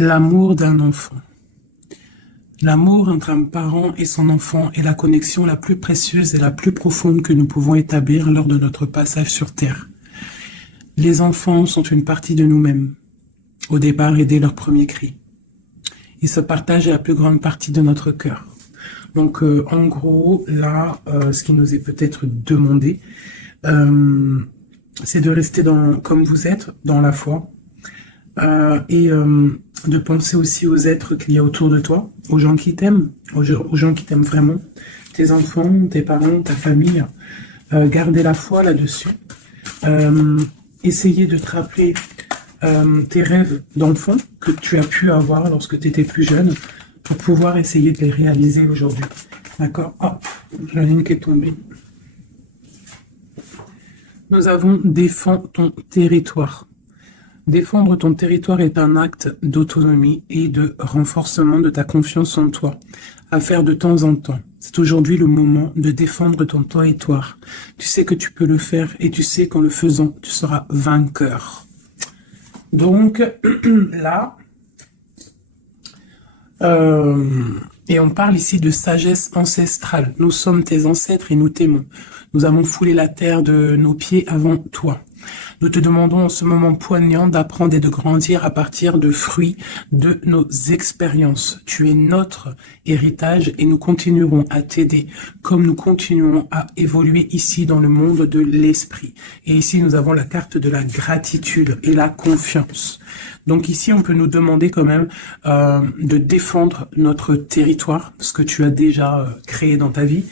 L'amour d'un enfant. L'amour entre un parent et son enfant est la connexion la plus précieuse et la plus profonde que nous pouvons établir lors de notre passage sur Terre. Les enfants sont une partie de nous-mêmes, au départ et dès leur premier cri. Ils se partagent la plus grande partie de notre cœur. Donc, en gros, là, ce qui nous est peut-être demandé, c'est de rester comme vous êtes, dans la foi, et de penser aussi aux êtres qu'il y a autour de toi, aux gens qui t'aiment, aux gens qui t'aiment vraiment, tes enfants, tes parents, ta famille. Garder la foi là-dessus. Essayer de te rappeler tes rêves d'enfant que tu as pu avoir lorsque tu étais plus jeune pour pouvoir essayer de les réaliser aujourd'hui. D'accord? Hop, la ligne qui est tombée. Nous avons défends ton territoire. Défendre ton territoire est un acte d'autonomie et de renforcement de ta confiance en toi, à faire de temps en temps. C'est aujourd'hui le moment de défendre ton territoire. Tu sais que tu peux le faire et tu sais qu'en le faisant, tu seras vainqueur. Donc, là, et on parle ici de sagesse ancestrale. Nous sommes tes ancêtres et nous t'aimons. Nous avons foulé la terre de nos pieds avant toi. Nous te demandons en ce moment poignant d'apprendre et de grandir à partir de fruits de nos expériences. Tu es notre héritage et nous continuerons à t'aider comme nous continuons à évoluer ici dans le monde de l'esprit. Et ici, nous avons la carte de la gratitude et la confiance. Donc ici, on peut nous demander quand même de défendre notre territoire, ce que tu as déjà créé dans ta vie,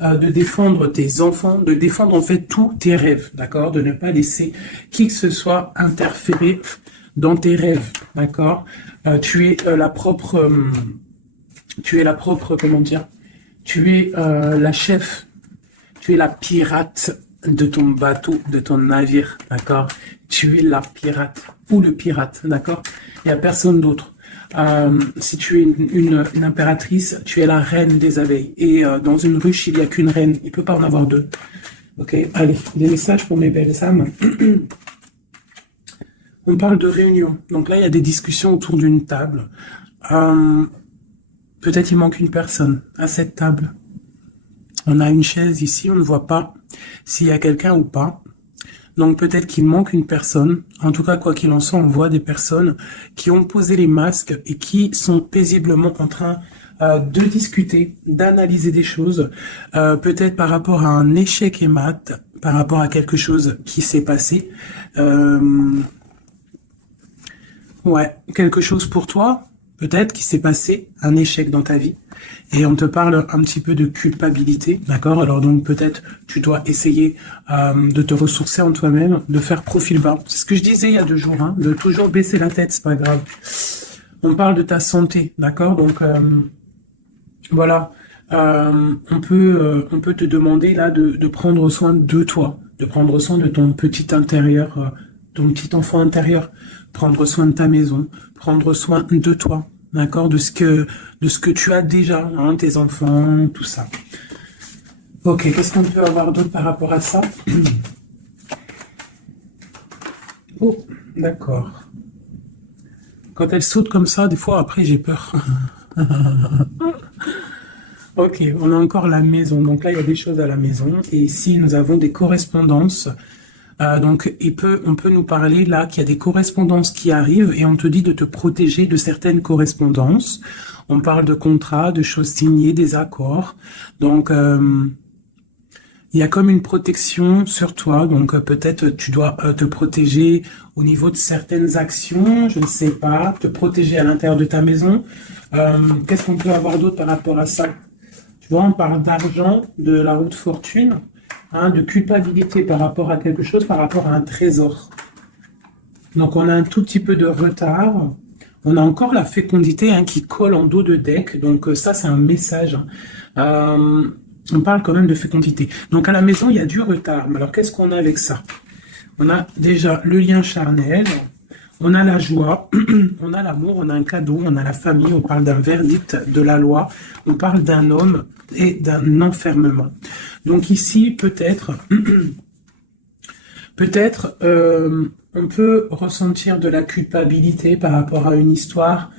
de défendre tes enfants, de défendre en fait tous tes rêves, d'accord? De ne pas laisser qui que ce soit interférer dans tes rêves, d'accord? Tu es la propre, comment dire? Tu es la chef, tu es la pirate de ton bateau, de ton navire, d'accord? Tu es la pirate ou le pirate, d'accord? Il n'y a personne d'autre. Si tu es une impératrice, tu es la reine des abeilles. Et dans une ruche, il n'y a qu'une reine. Il ne peut pas en avoir deux. Ok, allez, des messages pour mes belles âmes. On parle de réunion. Donc là, il y a des discussions autour d'une table. Peut-être il manque une personne à cette table. On a une chaise ici, on ne voit pas s'il y a quelqu'un ou pas. Donc peut-être qu'il manque une personne. En tout cas, quoi qu'il en soit, on voit des personnes qui ont posé les masques et qui sont paisiblement en train de discuter, d'analyser des choses, peut-être par rapport à un échec et mat, par rapport à quelque chose qui s'est passé. Ouais, quelque chose pour toi, peut-être qui s'est passé, un échec dans ta vie. Et on te parle un petit peu de culpabilité, d'accord? Alors donc peut-être tu dois essayer de te ressourcer en toi-même, de faire profil bas. C'est ce que je disais il y a 2 jours, hein, de toujours baisser la tête, c'est pas grave. On parle de ta santé, d'accord? Donc voilà, on peut te demander là de prendre soin de toi, de prendre soin de ton petit intérieur, ton petit enfant intérieur, prendre soin de ta maison, prendre soin de toi. D'accord, de ce que tu as déjà, hein, tes enfants, tout ça. Ok, qu'est-ce qu'on peut avoir d'autre par rapport à ça? Oh, d'accord. Quand elle saute comme ça, des fois, après, j'ai peur. Ok, on a encore la maison. Donc là, il y a des choses à la maison. Et ici, nous avons des correspondances. Donc, on peut nous parler là qu'il y a des correspondances qui arrivent et on te dit de te protéger de certaines correspondances. On parle de contrats, de choses signées, des accords. Donc, il y a comme une protection sur toi. Donc, peut-être tu dois te protéger au niveau de certaines actions, je ne sais pas, te protéger à l'intérieur de ta maison. Qu'est-ce qu'on peut avoir d'autre par rapport à ça? Tu vois, on parle d'argent, de la roue de fortune. Hein, de culpabilité par rapport à quelque chose, par rapport à un trésor. Donc on a un tout petit peu de retard. On a encore la fécondité hein, qui colle en dos de deck. Donc ça c'est un message. On parle quand même de fécondité. Donc à la maison il y a du retard. Mais alors qu'est-ce qu'on a avec ça? On a déjà le lien charnel. On a la joie, on a l'amour, on a un cadeau, on a la famille, on parle d'un verdict de la loi, on parle d'un homme et d'un enfermement. Donc ici, peut-être, on peut ressentir de la culpabilité par rapport à une histoire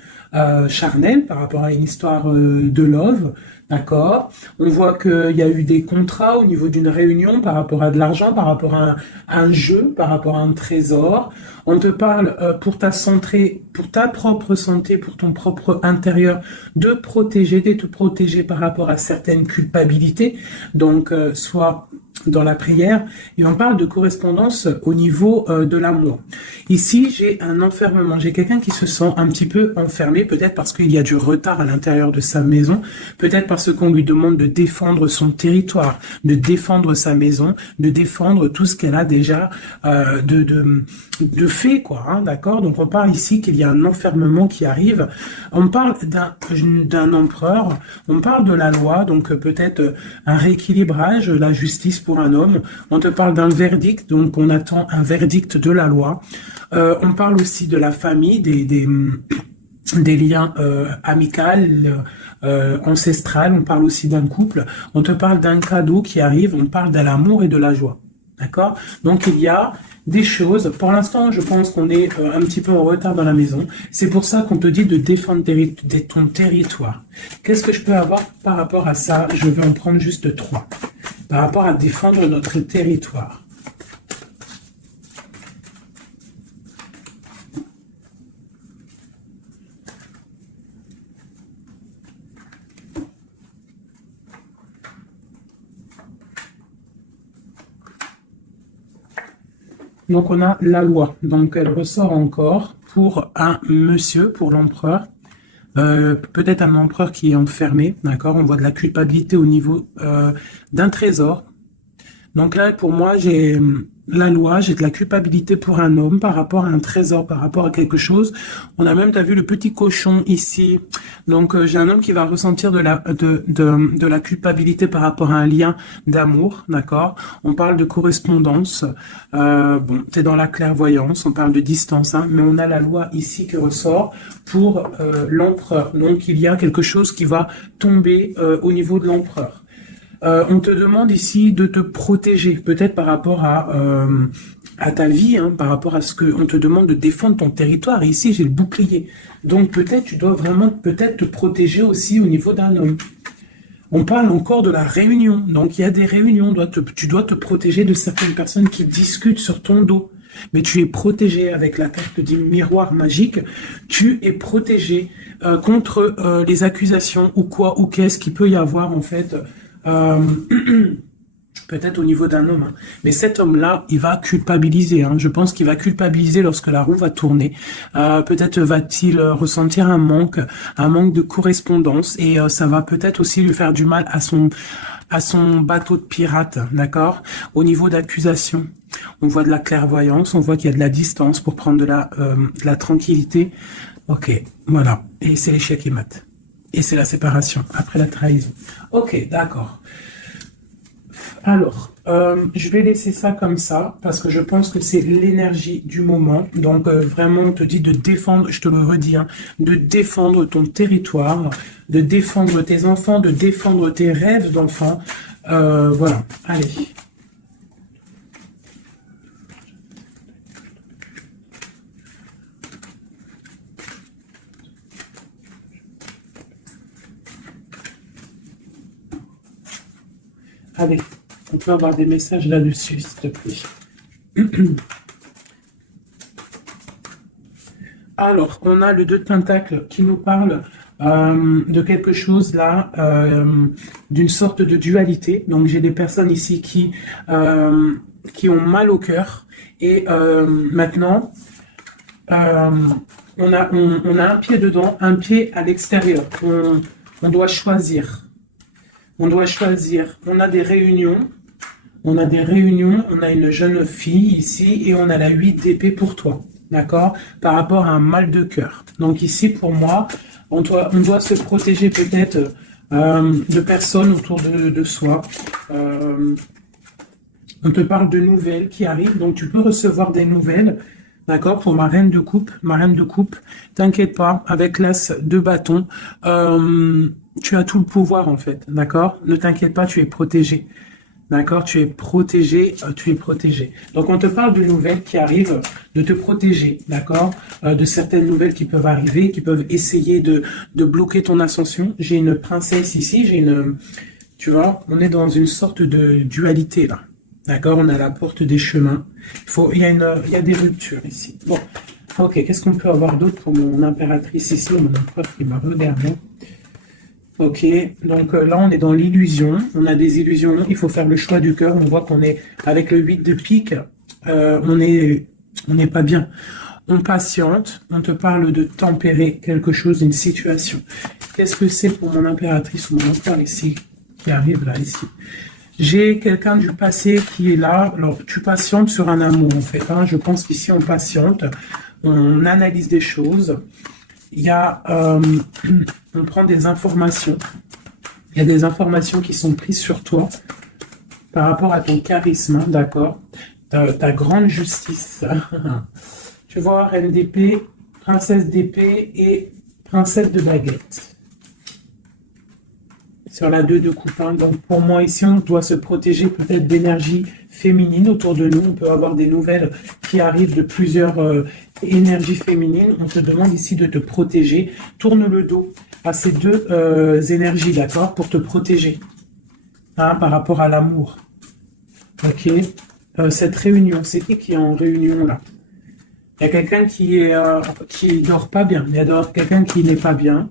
charnelle, par rapport à une histoire de love, d'accord? On voit qu'il y a eu des contrats au niveau d'une réunion par rapport à de l'argent, par rapport à un jeu, par rapport à un trésor. On te parle pour ta santé, pour ta propre santé, pour ton propre intérieur, de protéger, de te protéger par rapport à certaines culpabilités. Donc, soit dans la prière, et on parle de correspondance au niveau de l'amour. Ici, j'ai un enfermement, j'ai quelqu'un qui se sent un petit peu enfermé, peut-être parce qu'il y a du retard à l'intérieur de sa maison, peut-être parce qu'on lui demande de défendre son territoire, de défendre sa maison, de défendre tout ce qu'elle a déjà de fait, quoi, hein, d'accord? Donc on parle ici qu'il y a un enfermement qui arrive, on parle d'un empereur, on parle de la loi, donc peut-être un rééquilibrage, la justice pour un homme, on te parle d'un verdict, donc on attend un verdict de la loi, on parle aussi de la famille, des liens amicaux, ancestral, on parle aussi d'un couple, on te parle d'un cadeau qui arrive, on parle de l'amour et de la joie, d'accord? Donc il y a des choses, pour l'instant je pense qu'on est un petit peu en retard dans la maison, c'est pour ça qu'on te dit de défendre ton territoire. Qu'est-ce que je peux avoir par rapport à ça? Je vais en prendre juste 3. Par rapport à défendre notre territoire. Donc on a la loi, donc elle ressort encore pour un monsieur, pour l'empereur, peut-être un empereur qui est enfermé, d'accord, on voit de la culpabilité au niveau d'un trésor. Donc là, pour moi, j'ai la loi, j'ai de la culpabilité pour un homme par rapport à un trésor, par rapport à quelque chose. On a même, t'as vu le petit cochon ici. Donc j'ai un homme qui va ressentir de la culpabilité par rapport à un lien d'amour, d'accord. On parle de correspondance. Bon, t'es dans la clairvoyance, on parle de distance, hein, mais on a la loi ici qui ressort pour l'empereur. Donc il y a quelque chose qui va tomber au niveau de l'empereur. On te demande ici de te protéger, peut-être par rapport à ta vie, hein, par rapport à ce que on te demande de défendre ton territoire. Et ici, j'ai le bouclier. Donc peut-être tu dois vraiment peut-être te protéger aussi au niveau d'un homme. On parle encore de la réunion. Donc il y a des réunions. Tu dois te protéger de certaines personnes qui discutent sur ton dos. Mais tu es protégé avec la carte du miroir magique. Tu es protégé contre les accusations ou quoi ou qu'est-ce qu'il peut y avoir en fait. Peut-être au niveau d'un homme, hein. Mais cet homme-là, il va culpabiliser, hein. Je pense qu'il va culpabiliser lorsque la roue va tourner. Peut-être va-t-il ressentir un manque de correspondance, et ça va peut-être aussi lui faire du mal à son bateau de pirate, d'accord? Au niveau d'accusation, on voit de la clairvoyance, on voit qu'il y a de la distance pour prendre de la tranquillité. Ok, voilà. Et c'est l'échec et mat. Et c'est la séparation, après la trahison. Ok, d'accord. Alors, je vais laisser ça comme ça, parce que je pense que c'est l'énergie du moment. Donc, vraiment, on te dit de défendre, je te le redis, hein, de défendre ton territoire, de défendre tes enfants, de défendre tes rêves d'enfants. Voilà, allez. Allez, on peut avoir des messages là-dessus, s'il te plaît. Alors, on a le 2 de Pentacle qui nous parle de quelque chose là, d'une sorte de dualité. Donc, j'ai des personnes ici qui ont mal au cœur. Et maintenant, on a un pied dedans, un pied à l'extérieur. On doit choisir. On doit choisir. On a des réunions. On a une jeune fille ici et on a la 8 d'épée pour toi. D'accord? Par rapport à un mal de cœur. Donc ici, pour moi, on doit se protéger peut-être de personnes autour de soi. On te parle de nouvelles qui arrivent. Donc tu peux recevoir des nouvelles. D'accord? Pour ma reine de coupe. T'inquiète pas. Avec l'as de bâton. Tu as tout le pouvoir en fait, d'accord? Ne t'inquiète pas, tu es protégé. D'accord? Tu es protégé, tu es protégé. Donc, on te parle d'une nouvelle qui arrive, de te protéger, d'accord? De certaines nouvelles qui peuvent arriver, qui peuvent essayer de bloquer ton ascension. J'ai une princesse ici, tu vois, on est dans une sorte de dualité, là. D'accord? On a la porte des chemins. Il y a des ruptures ici. Bon. Ok, qu'est-ce qu'on peut avoir d'autre pour mon impératrice ici, mon empereur qui m'a regardé? Ok, donc là on est dans l'illusion, on a des illusions, il faut faire le choix du cœur, on voit qu'on est avec le 8 de pique, on n'est pas bien. On patiente, on te parle de tempérer quelque chose, une situation. Qu'est-ce que c'est pour mon impératrice ou mon empereur ici, qui arrive là, ici? J'ai quelqu'un du passé qui est là, alors tu patientes sur un amour en fait, hein. Je pense qu'ici on patiente, on analyse des choses, il y a, on prend des informations. Il y a des informations qui sont prises sur toi par rapport à ton charisme, d'accord? Ta grande justice. Tu vois, reine d'épée, princesse d'épée et princesse de baguette. Sur la 2 de coupe. Donc pour moi ici, on doit se protéger peut-être d'énergie féminine autour de nous. On peut avoir des nouvelles qui arrivent de plusieurs énergies féminines. On te demande ici de te protéger. Tourne le dos à ces deux énergies, d'accord, pour te protéger, hein, par rapport à l'amour. Ok. Cette réunion, c'est qui est en réunion là? Il y a quelqu'un qui dort pas bien. Il y a quelqu'un qui n'est pas bien.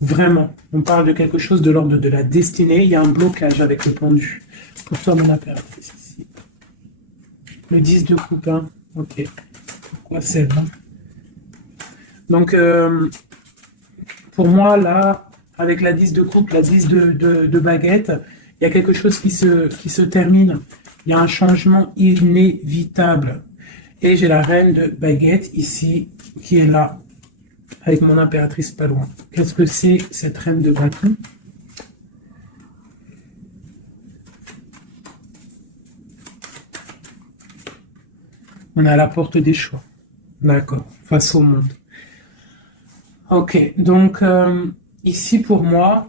Vraiment, on parle de quelque chose de l'ordre de la destinée. Il y a un blocage avec le pendu. Pour toi, mon impératrice ici. Le 10 de coupe, hein. Ok. Pourquoi celle-là? Donc, pour moi, là, avec la 10 de coupe, la 10 de baguette, il y a quelque chose qui se termine. Il y a un changement inévitable. Et j'ai la reine de baguette ici, qui est là, avec mon impératrice pas loin. Qu'est-ce que c'est cette reine de bâton? On a la porte des choix. D'accord, face au monde. Ok, donc ici pour moi,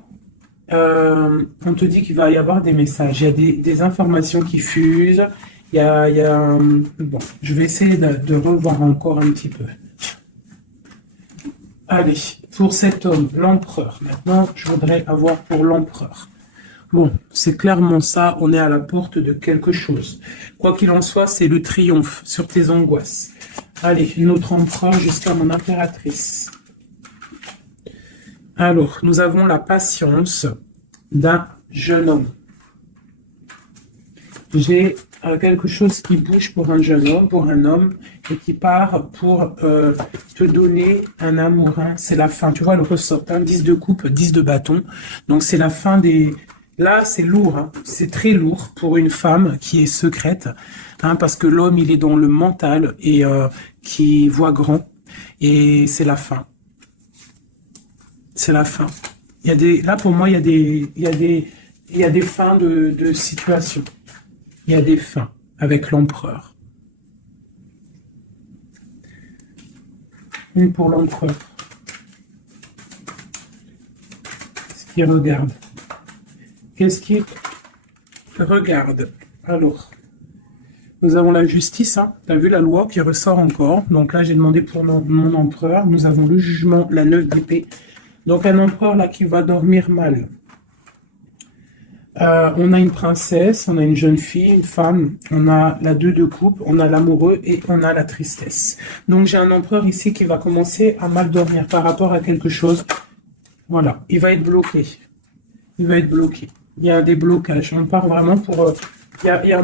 on te dit qu'il va y avoir des messages, il y a des informations qui fusent, bon, je vais essayer de revoir encore un petit peu. Allez, pour cet homme, l'empereur. Maintenant, je voudrais avoir pour l'empereur. Bon, c'est clairement ça, on est à la porte de quelque chose. Quoi qu'il en soit, c'est le triomphe sur tes angoisses. Allez, notre empereur jusqu'à mon impératrice. Alors, nous avons la patience d'un jeune homme. J'ai quelque chose qui bouge pour un jeune homme, pour un homme, et qui part pour te donner un amour. Hein. C'est la fin. Tu vois le ressort, hein, 10 de coupe, 10 de bâton. Donc c'est la fin des... Là, c'est lourd. Hein. C'est très lourd pour une femme qui est secrète, hein, parce que l'homme, il est dans le mental et qui voit grand. Et c'est la fin. C'est la fin. Il y a des... Là, pour moi, il y a des fins de situation. Il y a des fins avec l'empereur. Une pour l'empereur. Qu'est-ce qu'il regarde? Qu'est-ce qu'il regarde? Alors, nous avons la justice. Hein. Tu as vu la loi qui ressort encore. Donc là, j'ai demandé pour mon empereur. Nous avons le jugement, la 9 d'épée. Donc un empereur là qui va dormir mal. On a une princesse, on a une jeune fille, une femme, on a la 2 de coupe, on a l'amoureux et on a la tristesse. Donc j'ai un empereur ici qui va commencer à mal dormir par rapport à quelque chose. Voilà, il va être bloqué. Il va être bloqué. Il y a des blocages. On part vraiment pour...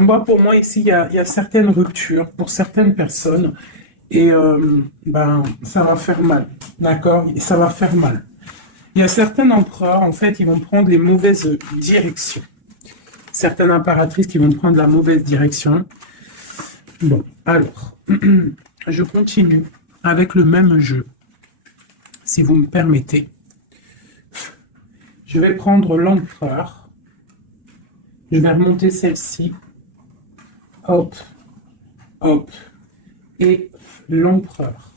moi, pour moi, ici, il y a certaines ruptures pour certaines personnes. Et ça va faire mal. D'accord? Ça va faire mal. Il y a certains empereurs, en fait, ils vont prendre les mauvaises directions. Certaines impératrices qui vont prendre la mauvaise direction. Bon, alors, je continue avec le même jeu, si vous me permettez. Je vais prendre l'empereur. Je vais remonter celle-ci. Hop, hop. Et l'empereur.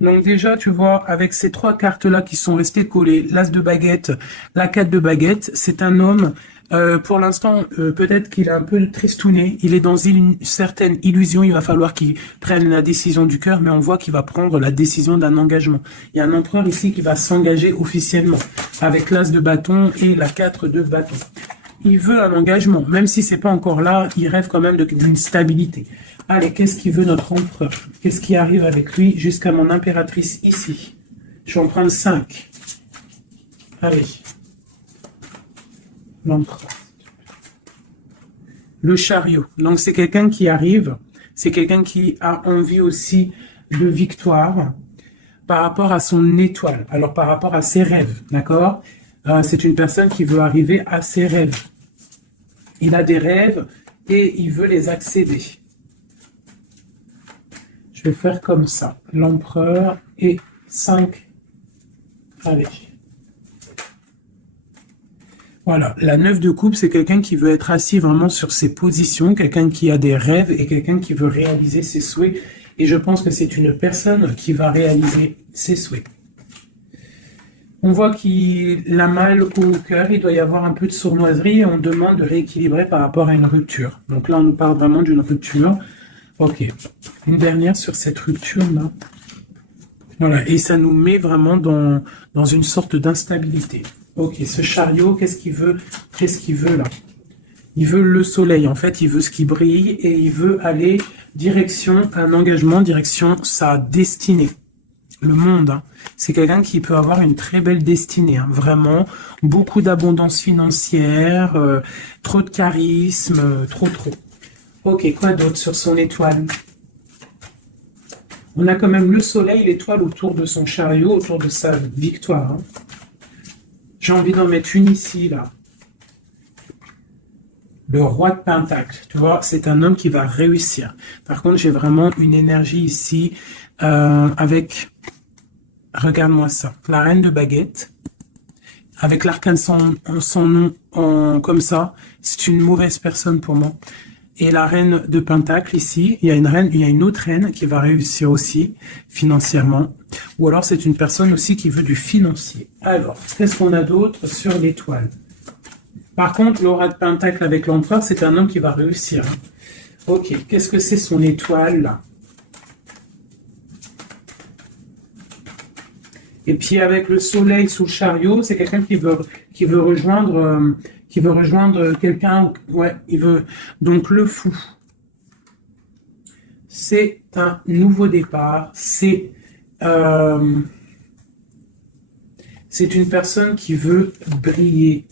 Donc déjà, tu vois, avec ces trois cartes-là qui sont restées collées, l'As de baguette, la 4 de baguette, c'est un homme, pour l'instant, peut-être qu'il est un peu tristouné, il est dans une certaine illusion, il va falloir qu'il prenne la décision du cœur, mais on voit qu'il va prendre la décision d'un engagement. Il y a un empereur ici qui va s'engager officiellement, avec l'As de bâton et la 4 de bâton. Il veut un engagement, même si c'est pas encore là, il rêve quand même d'une stabilité. Allez, qu'est-ce qu'il veut notre empereur? Qu'est-ce qui arrive avec lui jusqu'à mon impératrice ici? Je vais en prendre 5. Allez. L'empereur. Le chariot. Donc c'est quelqu'un qui arrive, c'est quelqu'un qui a envie aussi de victoire par rapport à son étoile, alors par rapport à ses rêves, d'accord? C'est une personne qui veut arriver à ses rêves. Il a des rêves et il veut les accéder. Je vais faire comme ça. L'empereur et 5. Allez. Voilà. La 9 de coupe, c'est quelqu'un qui veut être assis vraiment sur ses positions, quelqu'un qui a des rêves et quelqu'un qui veut réaliser ses souhaits. Et je pense que c'est une personne qui va réaliser ses souhaits. On voit qu'il a mal au cœur, il doit y avoir un peu de sournoiserie et on demande de rééquilibrer par rapport à une rupture. Donc là, on nous parle vraiment d'une rupture. Ok. Une dernière sur cette rupture-là. Voilà. Et ça nous met vraiment dans une sorte d'instabilité. Ok. Ce chariot, qu'est-ce qu'il veut? Qu'est-ce qu'il veut là? Il veut le soleil. En fait, il veut ce qui brille et il veut aller direction un engagement, direction sa destinée. Le monde, hein. C'est quelqu'un qui peut avoir une très belle destinée, hein. Vraiment, beaucoup d'abondance financière, trop de charisme, trop. Ok, quoi d'autre sur son étoile? On a quand même le soleil, l'étoile autour de son chariot, autour de sa victoire, hein. J'ai envie d'en mettre une ici, là. Le roi de Pentacle, tu vois, c'est un homme qui va réussir. Par contre, j'ai vraiment une énergie ici avec... Regarde-moi ça. La reine de baguette, avec l'arcane son nom comme ça, c'est une mauvaise personne pour moi. Et la reine de pentacle ici, il y a une autre reine qui va réussir aussi financièrement. Ou alors c'est une personne aussi qui veut du financier. Alors, qu'est-ce qu'on a d'autre sur l'étoile? Par contre, l'aura de pentacle avec l'empereur, c'est un homme qui va réussir. Ok, qu'est-ce que c'est son étoile là? Et puis avec le soleil sous le chariot, c'est quelqu'un qui veut rejoindre quelqu'un. Ouais, il veut. Donc le fou, c'est un nouveau départ. C'est une personne qui veut briller.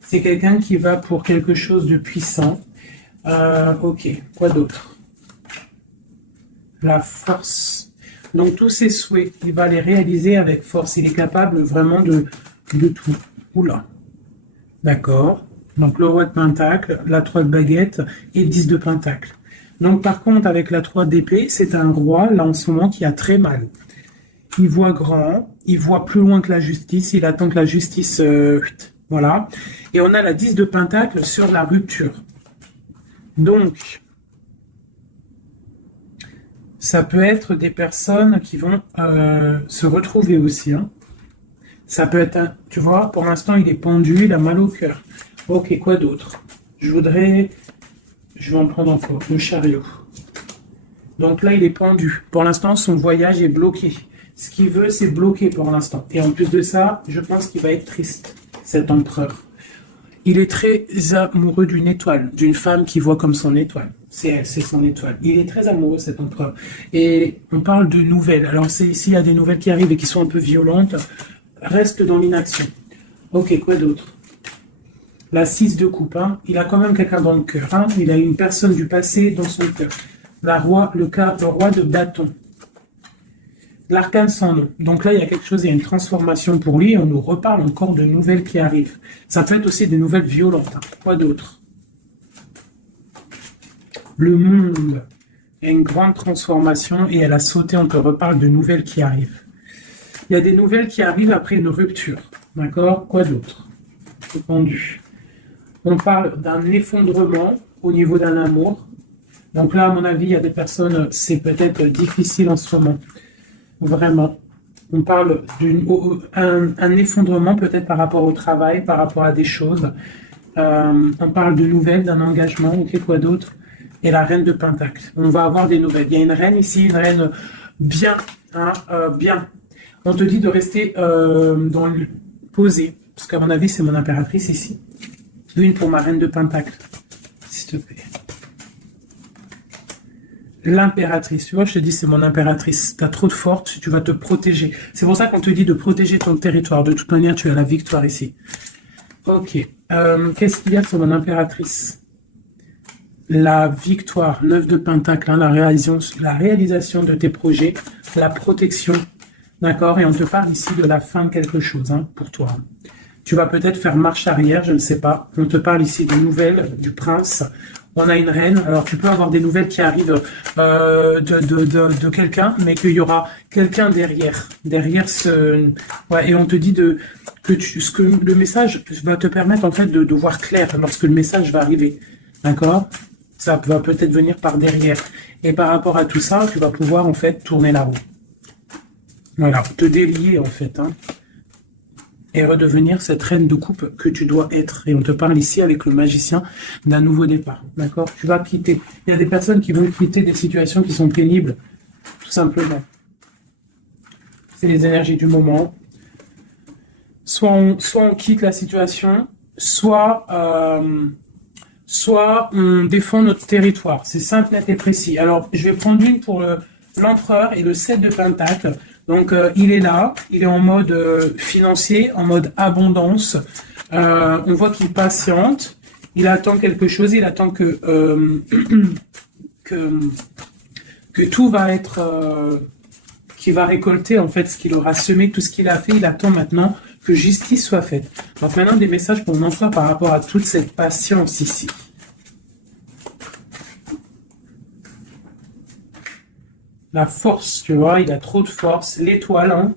C'est quelqu'un qui va pour quelque chose de puissant. Ok, quoi d'autre? La force. Donc tous ses souhaits, il va les réaliser avec force. Il est capable vraiment de tout. Oula. D'accord. Donc le roi de pentacle, la 3 de baguette et 10 de pentacle. Donc par contre, avec la 3 d'épée, c'est un roi, là en ce moment, qui a très mal. Il voit grand, il voit plus loin que la justice, il attend que la justice... voilà. Et on a la 10 de pentacle sur la rupture. Donc... ça peut être des personnes qui vont se retrouver aussi. Hein. Ça peut être, tu vois, pour l'instant, il est pendu, il a mal au cœur. Ok, quoi d'autre? Je vais en prendre encore, le chariot. Donc là, il est pendu. Pour l'instant, son voyage est bloqué. Ce qu'il veut, c'est bloquer pour l'instant. Et en plus de ça, je pense qu'il va être triste, cet empereur. Il est très amoureux d'une étoile, d'une femme qu'il voit comme son étoile. C'est son étoile. Il est très amoureux, cet empereur. Et on parle de nouvelles. Alors, s'il y a des nouvelles qui arrivent et qui sont un peu violentes, reste dans l'inaction. Ok, quoi d'autre? La 6 de coupe. Hein. Il a quand même quelqu'un dans le cœur. Hein. Il a une personne du passé dans son cœur. Le roi de bâton. L'arcane sans nom. Donc là, il y a quelque chose, il y a une transformation pour lui et on nous reparle encore de nouvelles qui arrivent. Ça peut être aussi des nouvelles violentes. Hein. Quoi d'autre? Le monde. Il y a une grande transformation et elle a sauté, on te reparle de nouvelles qui arrivent. Il y a des nouvelles qui arrivent après une rupture. D'accord? Quoi d'autre? Pendu. On parle d'un effondrement au niveau d'un amour. Donc là, à mon avis, il y a des personnes, c'est peut-être difficile en ce moment. Vraiment. On parle un effondrement peut-être par rapport au travail, par rapport à des choses. On parle de nouvelles, d'un engagement, ok, quoi d'autre? Et la reine de Pentacle. On va avoir des nouvelles. Il y a une reine ici, une reine bien, hein, bien. On te dit de rester posé, parce qu'à mon avis, c'est mon impératrice ici. Une pour ma reine de Pentacle, s'il te plaît. L'impératrice, tu vois, je te dis, c'est mon impératrice. Tu as trop de force, tu vas te protéger. C'est pour ça qu'on te dit de protéger ton territoire. De toute manière, tu as la victoire ici. Ok. Qu'est-ce qu'il y a sur mon impératrice? La victoire, 9 de Pentacle, hein, la réalisation de tes projets, la protection. D'accord? Et on te parle ici de la fin de quelque chose, hein, pour toi. Tu vas peut-être faire marche arrière, je ne sais pas. On te parle ici de nouvelles du prince. On a une reine. Alors, tu peux avoir des nouvelles qui arrivent de quelqu'un, mais qu'il y aura quelqu'un derrière. Derrière ce... Ouais, et on te dit que le message va te permettre, en fait, de voir clair lorsque le message va arriver. D'accord? Ça va peut-être venir par derrière. Et par rapport à tout ça, tu vas pouvoir, en fait, tourner la roue. Voilà, te délier, en fait, hein. Et redevenir cette reine de coupe que tu dois être. Et on te parle ici avec le magicien d'un nouveau départ. D'accord? Tu vas quitter. Il y a des personnes qui vont quitter des situations qui sont pénibles, tout simplement. C'est les énergies du moment. Soit on quitte la situation, soit on défend notre territoire. C'est simple, net et précis. Alors, je vais prendre une pour l'empereur et le 7 de Pentacle. Donc, il est là, il est en mode financier, en mode abondance. On voit qu'il patiente, il attend quelque chose, il attend que tout va être... qu'il va récolter en fait ce qu'il aura semé, tout ce qu'il a fait. Il attend maintenant que justice soit faite. Donc maintenant, des messages pour mon emploi par rapport à toute cette patience ici. La force, tu vois, il a trop de force. L'étoile, hein,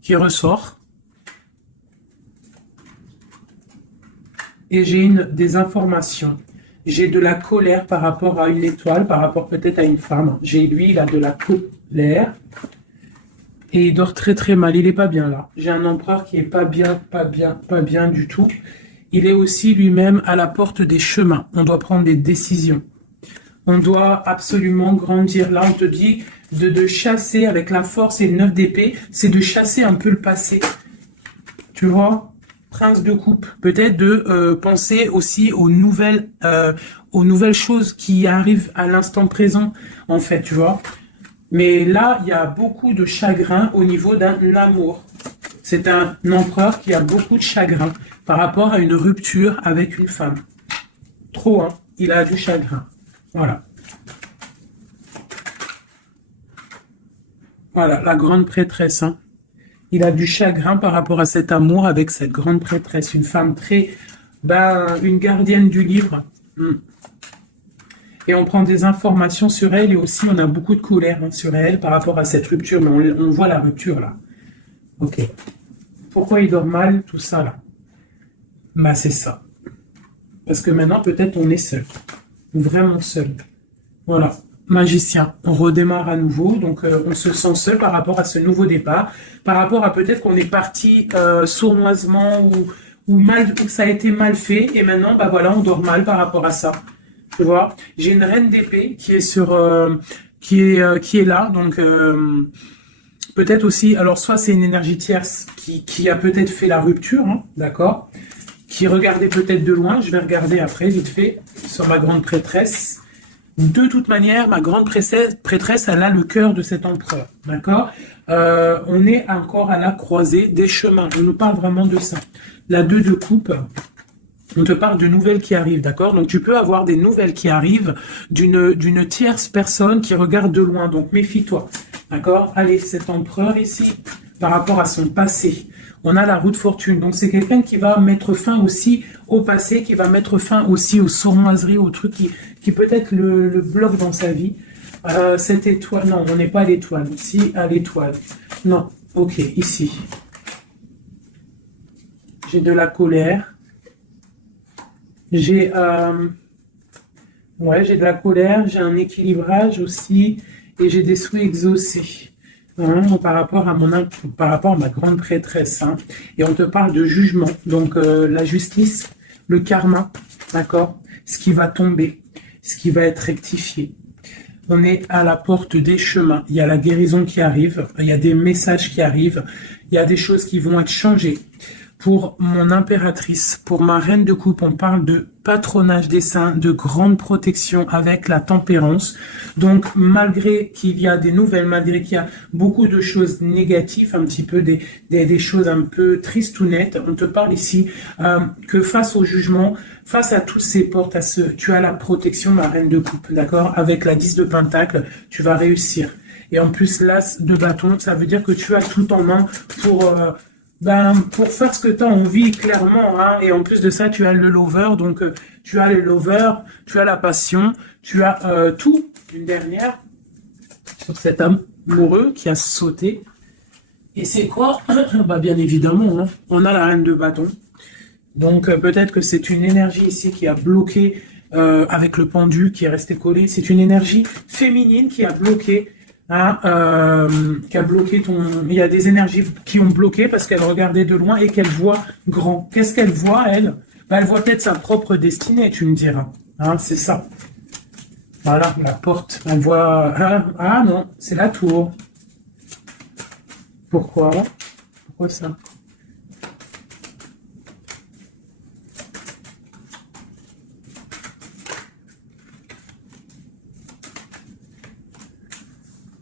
qui ressort. Et j'ai des informations. J'ai de la colère par rapport à une étoile, par rapport peut-être à une femme. Lui, il a de la colère. Et il dort très très mal. Il est pas bien là. J'ai un empereur qui est pas bien du tout. Il est aussi lui-même à la porte des chemins. On doit prendre des décisions. On doit absolument grandir. Là, on te dit de chasser avec la force et le 9 d'épée, c'est de chasser un peu le passé. Tu vois, prince de coupe. Peut-être de penser aussi aux nouvelles choses qui arrivent à l'instant présent, en fait, tu vois. Mais là, il y a beaucoup de chagrin au niveau d'un amour. C'est un empereur qui a beaucoup de chagrin par rapport à une rupture avec une femme. Trop, hein. Il a du chagrin. Voilà. Voilà, la grande prêtresse. Hein. Il a du chagrin par rapport à cet amour avec cette grande prêtresse. Une femme très... une gardienne du livre. Et on prend des informations sur elle et aussi on a beaucoup de colère sur elle par rapport à cette rupture. Mais on voit la rupture là. Ok. Pourquoi il dort mal, tout ça là? C'est ça. Parce que maintenant peut-être on est seul. Vraiment seul. Voilà. Magicien. On redémarre à nouveau. Donc on se sent seul par rapport à ce nouveau départ. Par rapport à peut-être qu'on est parti sournoisement ou ça a été mal fait. Et maintenant, voilà, on dort mal par rapport à ça. Tu vois, j'ai une reine d'épée qui est qui est là, donc peut-être aussi. Alors soit c'est une énergie tierce qui a peut-être fait la rupture, hein, d'accord, qui regardait peut-être de loin. Je vais regarder après vite fait sur ma grande prêtresse. De toute manière, ma grande prêtresse, elle a le cœur de cet empereur, d'accord. On est encore à la croisée des chemins. On nous parle vraiment de ça. La 2 de coupe. On te parle de nouvelles qui arrivent, d'accord? Donc tu peux avoir des nouvelles qui arrivent d'une tierce personne qui regarde de loin, donc méfie-toi, d'accord? Allez, cet empereur ici, par rapport à son passé, on a la roue de fortune, donc c'est quelqu'un qui va mettre fin aussi au passé, qui va mettre fin aussi aux sournoiseries, aux trucs qui peut-être le bloquent dans sa vie. Cette étoile, non, on n'est pas à l'étoile, ici, à l'étoile. Non, ok, ici. J'ai de la colère. J'ai de la colère, j'ai un équilibrage aussi, et j'ai des souhaits exaucés. Hein, par rapport à ma grande prêtresse, hein. Et on te parle de jugement, donc la justice, le karma, d'accord? Ce qui va tomber, ce qui va être rectifié. On est à la porte des chemins. Il y a la guérison qui arrive, il y a des messages qui arrivent, il y a des choses qui vont être changées. Pour mon impératrice, pour ma reine de coupe, on parle de patronage des saints, de grande protection avec la tempérance. Donc, malgré qu'il y a des nouvelles, malgré qu'il y a beaucoup de choses négatives, un petit peu des choses un peu tristounettes, on te parle ici que face au jugement, face à toutes ces portes, tu as la protection, ma reine de coupe, d'accord? Avec la 10 de pentacle, tu vas réussir. Et en plus, l'as de bâton, ça veut dire que tu as tout en main pour faire ce que tu as envie, clairement, hein. Et en plus de ça, tu as le lover, donc tu as le lover, tu as la passion, tu as tout. Une dernière sur cet amoureux qui a sauté. Et c'est quoi? Bah, bien évidemment, hein, on a la reine de bâton. Donc peut-être que c'est une énergie ici qui a bloqué avec le pendu qui est resté collé. C'est une énergie féminine qui a bloqué. Hein, qui a bloqué ton. Il y a des énergies qui ont bloqué parce qu'elle regardait de loin et qu'elle voit grand. Qu'est-ce qu'elle voit, elle? Bah, elle voit peut-être sa propre destinée, tu me diras. Hein, c'est ça. Voilà, la porte. Elle voit. Ah non, c'est la tour. Pourquoi? Pourquoi ça?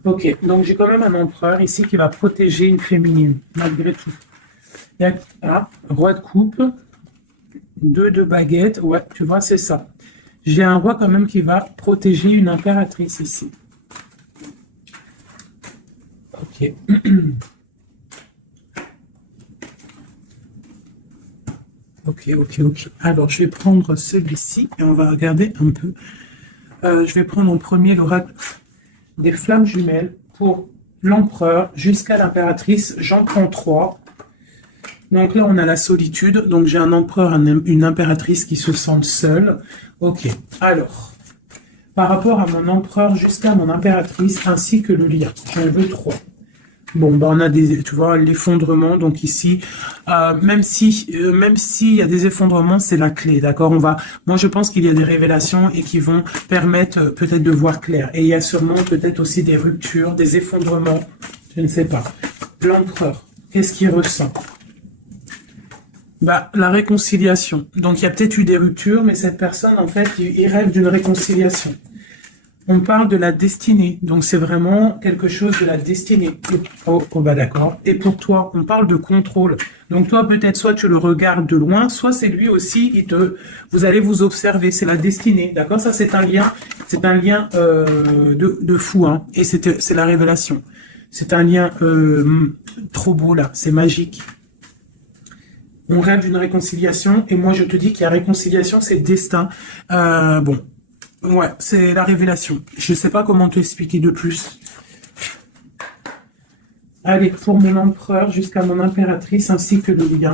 Ok, donc j'ai quand même un empereur ici qui va protéger une féminine, malgré tout. Il y a roi de coupe, 2 de baguette, ouais, tu vois, c'est ça. J'ai un roi quand même qui va protéger une impératrice ici. Ok. Ok. Alors, je vais prendre celui-ci et on va regarder un peu. Je vais prendre en premier l'oracle des flammes jumelles pour l'empereur jusqu'à l'impératrice. J'en prends 3. Donc là, on a la solitude. Donc j'ai un empereur, une impératrice qui se sentent seuls. Ok. Alors, par rapport à mon empereur jusqu'à mon impératrice, ainsi que le lien, j'en veux 3. Bon, ben on a tu vois, l'effondrement. Donc ici, même s'il y a des effondrements, c'est la clé, d'accord. Moi je pense qu'il y a des révélations et qui vont permettre peut-être de voir clair. Et il y a sûrement peut-être aussi des ruptures, des effondrements, je ne sais pas. L'empereur, qu'est-ce qu'il ressent? Bah, la réconciliation. Donc il y a peut-être eu des ruptures, mais cette personne, en fait, il rêve d'une réconciliation. On parle de la destinée, donc c'est vraiment quelque chose de la destinée. Oh bah d'accord. Et pour toi, on parle de contrôle. Donc toi, peut-être soit tu le regardes de loin, soit c'est lui aussi, vous allez vous observer. C'est la destinée, d'accord? Ça c'est un lien de fou, hein. Et c'est la révélation. C'est un lien trop beau là, c'est magique. On rêve d'une réconciliation, et moi je te dis qu'il y a réconciliation, c'est destin. Bon. Ouais, c'est la révélation. Je ne sais pas comment te expliquer de plus. Allez, pour mon empereur jusqu'à mon impératrice ainsi que le lien.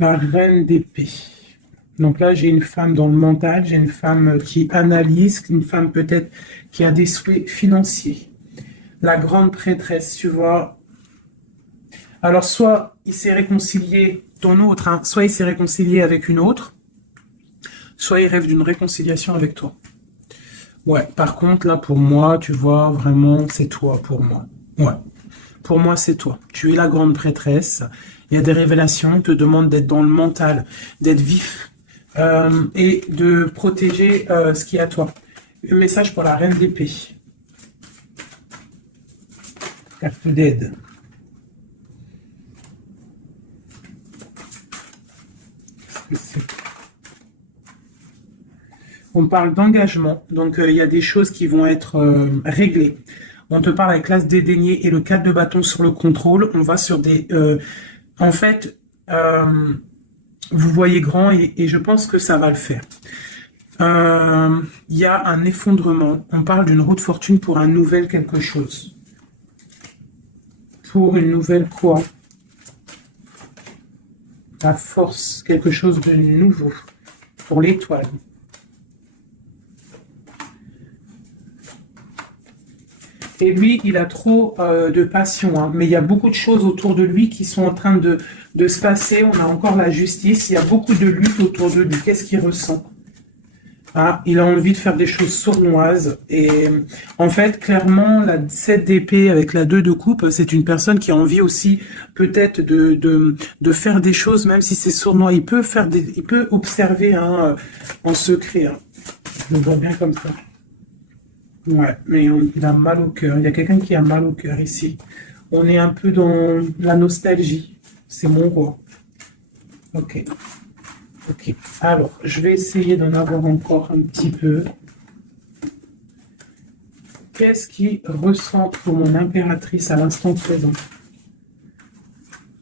La reine d'épée. Donc là, j'ai une femme dans le mental, j'ai une femme qui analyse, une femme peut-être qui a des souhaits financiers. La grande prêtresse, tu vois. Alors, soit il s'est réconcilié, ton autre, hein, soit il s'est réconcilié avec une autre, soit il rêve d'une réconciliation avec toi. Ouais, par contre, là, pour moi, tu vois, vraiment, c'est toi pour moi. Ouais, pour moi, c'est toi. Tu es la grande prêtresse. Il y a des révélations, on te demande d'être dans le mental, d'être vif. Et de protéger ce qui est à toi. Un message pour la reine d'épée. Carte d'aide. On parle d'engagement, donc il y a des choses qui vont être réglées. On te parle avec l'as dédaigné et le 4 de bâton sur le contrôle. On va sur des... en fait... vous voyez grand et je pense que ça va le faire. Il y a un effondrement. On parle d'une roue de fortune pour un nouvel quelque chose. pour une nouvelle quoi? La force, quelque chose de nouveau pour l'étoile. Et lui, il a trop de passion, hein. Mais il y a beaucoup de choses autour de lui qui sont en train de se passer. On a encore la justice, il y a beaucoup de lutte autour de lui. Qu'est-ce qu'il ressent? Ah, il a envie de faire des choses sournoises. Et en fait, clairement, la 7 d'épée avec la 2 de coupe, c'est une personne qui a envie aussi peut-être de faire des choses, même si c'est sournois. Il peut il peut observer, hein, en secret, hein. Je le vois bien comme ça. Ouais, mais il a mal au cœur. Il y a quelqu'un qui a mal au cœur ici. On est un peu dans la nostalgie. C'est mon roi. Ok. Ok. Alors, je vais essayer d'en avoir encore un petit peu. Qu'est-ce qu'il ressent pour mon impératrice à l'instant présent?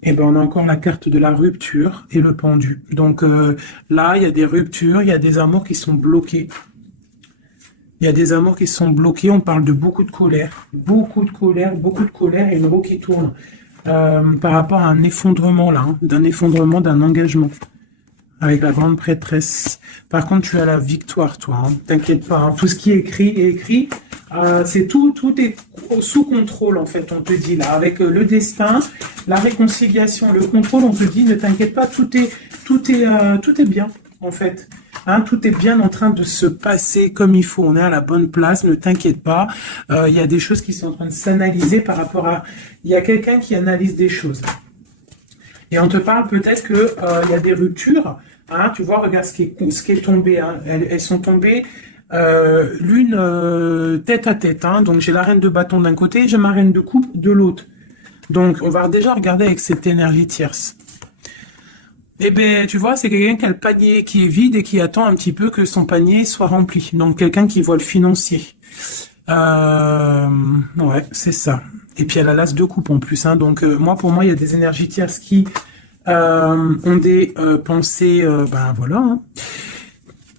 Eh bien, on a encore la carte de la rupture et le pendu. Donc là, il y a des ruptures, il y a des amours qui sont bloqués. Il y a des amours qui sont bloqués. On parle de beaucoup de colère, et une roue qui tourne par rapport à un effondrement là, hein, d'un effondrement d'un engagement avec la grande prêtresse. Par contre, tu as la victoire, toi. Hein. T'inquiète pas. Hein. Tout ce qui est écrit est écrit. C'est tout est sous contrôle en fait. On te dit là, avec le destin, la réconciliation, le contrôle, on te dit ne t'inquiète pas. Tout est bien en fait. Hein, tout est bien en train de se passer comme il faut. On est à la bonne place, ne t'inquiète pas. Il y a des choses qui sont en train de s'analyser par rapport à... Il y a quelqu'un qui analyse des choses. Et on te parle peut-être que il y a des ruptures. Hein, tu vois, regarde ce qui est tombé. Hein. Elles sont tombées l'une tête à tête. Hein. Donc j'ai la reine de bâton d'un côté, j'ai ma reine de coupe de l'autre. Donc on va déjà regarder avec cette énergie tierce. Eh bien, tu vois, c'est quelqu'un qui a le panier qui est vide et qui attend un petit peu que son panier soit rempli. Donc, quelqu'un qui voit le financier. Ouais, c'est ça. Et puis, elle a l'as de coupe en plus. Hein. Donc, pour moi, il y a des énergies tierces qui ont des pensées, ben voilà. Hein.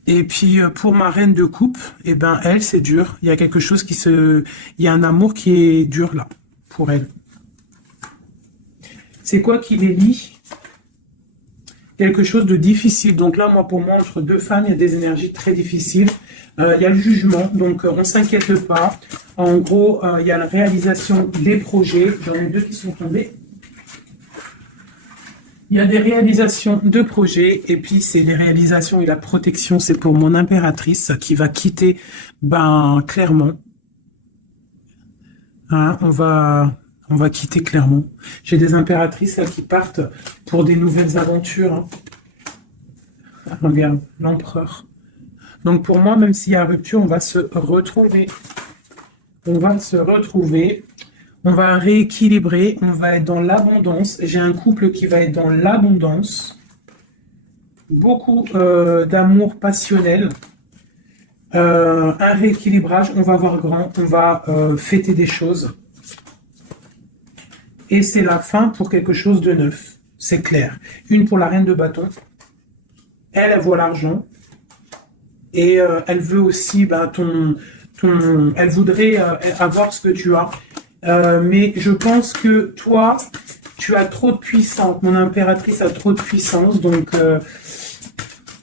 Et puis, pour ma reine de coupe, eh ben, elle, c'est dur. Il y a quelque chose il y a un amour qui est dur là, pour elle. C'est quoi qui les lie? Quelque chose de difficile. Donc là, pour moi, entre deux femmes, il y a des énergies très difficiles. Il y a le jugement, donc on ne s'inquiète pas. En gros, il y a la réalisation des projets. J'en ai deux qui sont tombés. Il y a des réalisations de projets, et puis c'est les réalisations et la protection. C'est pour mon impératrice qui va quitter, clairement. Hein, on va quitter clairement. J'ai des impératrices là, qui partent pour des nouvelles aventures. Hein. Regarde, l'empereur. Donc pour moi, même s'il y a rupture, on va se retrouver. On va se retrouver. On va rééquilibrer. On va être dans l'abondance. J'ai un couple qui va être dans l'abondance. Beaucoup d'amour passionnel. Un rééquilibrage. On va voir grand. On va fêter des choses. Et c'est la fin pour quelque chose de neuf. C'est clair. Une pour la reine de bâton. Elle voit l'argent. Et elle veut aussi elle voudrait avoir ce que tu as. Mais je pense que toi, tu as trop de puissance. Mon impératrice a trop de puissance. Donc,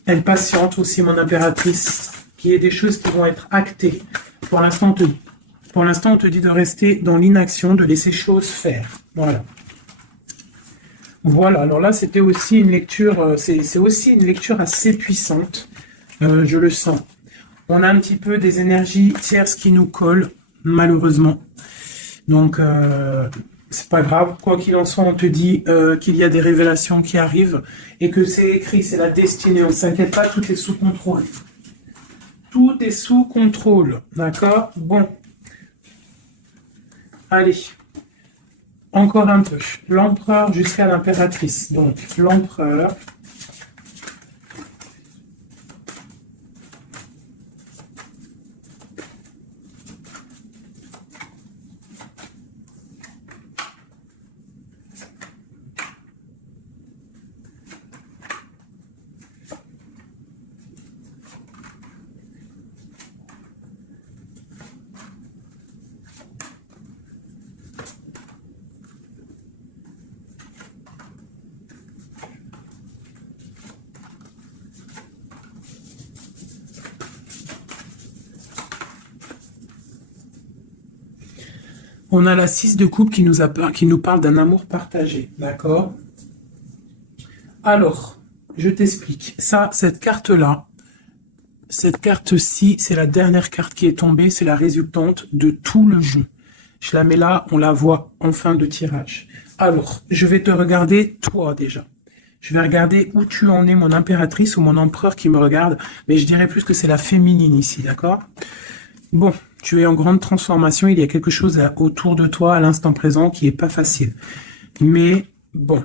elle patiente aussi, mon impératrice. Qu'il y ait des choses qui vont être actées. Pour l'instant, on te dit de rester dans l'inaction, de laisser choses faire. Voilà. Voilà, alors là, c'était aussi une lecture, c'est aussi une lecture assez puissante, je le sens. On a un petit peu des énergies tierces qui nous collent, malheureusement. Donc, c'est pas grave. Quoi qu'il en soit, on te dit qu'il y a des révélations qui arrivent et que c'est écrit, c'est la destinée. On ne s'inquiète pas, tout est sous contrôle. Tout est sous contrôle, d'accord? Bon. Allez. Encore un peu. L'empereur jusqu'à l'impératrice. Donc, l'empereur. On a la 6 de coupe qui nous parle d'un amour partagé, d'accord? Alors, je t'explique. Ça, cette carte-là, cette carte-ci, c'est la dernière carte qui est tombée, c'est la résultante de tout le jeu. Je la mets là, on la voit en fin de tirage. Alors, je vais te regarder toi déjà. Je vais regarder où tu en es, mon impératrice ou mon empereur qui me regarde, mais je dirais plus que c'est la féminine ici, d'accord? Bon, tu es en grande transformation, il y a quelque chose autour de toi à l'instant présent qui est pas facile. Mais bon,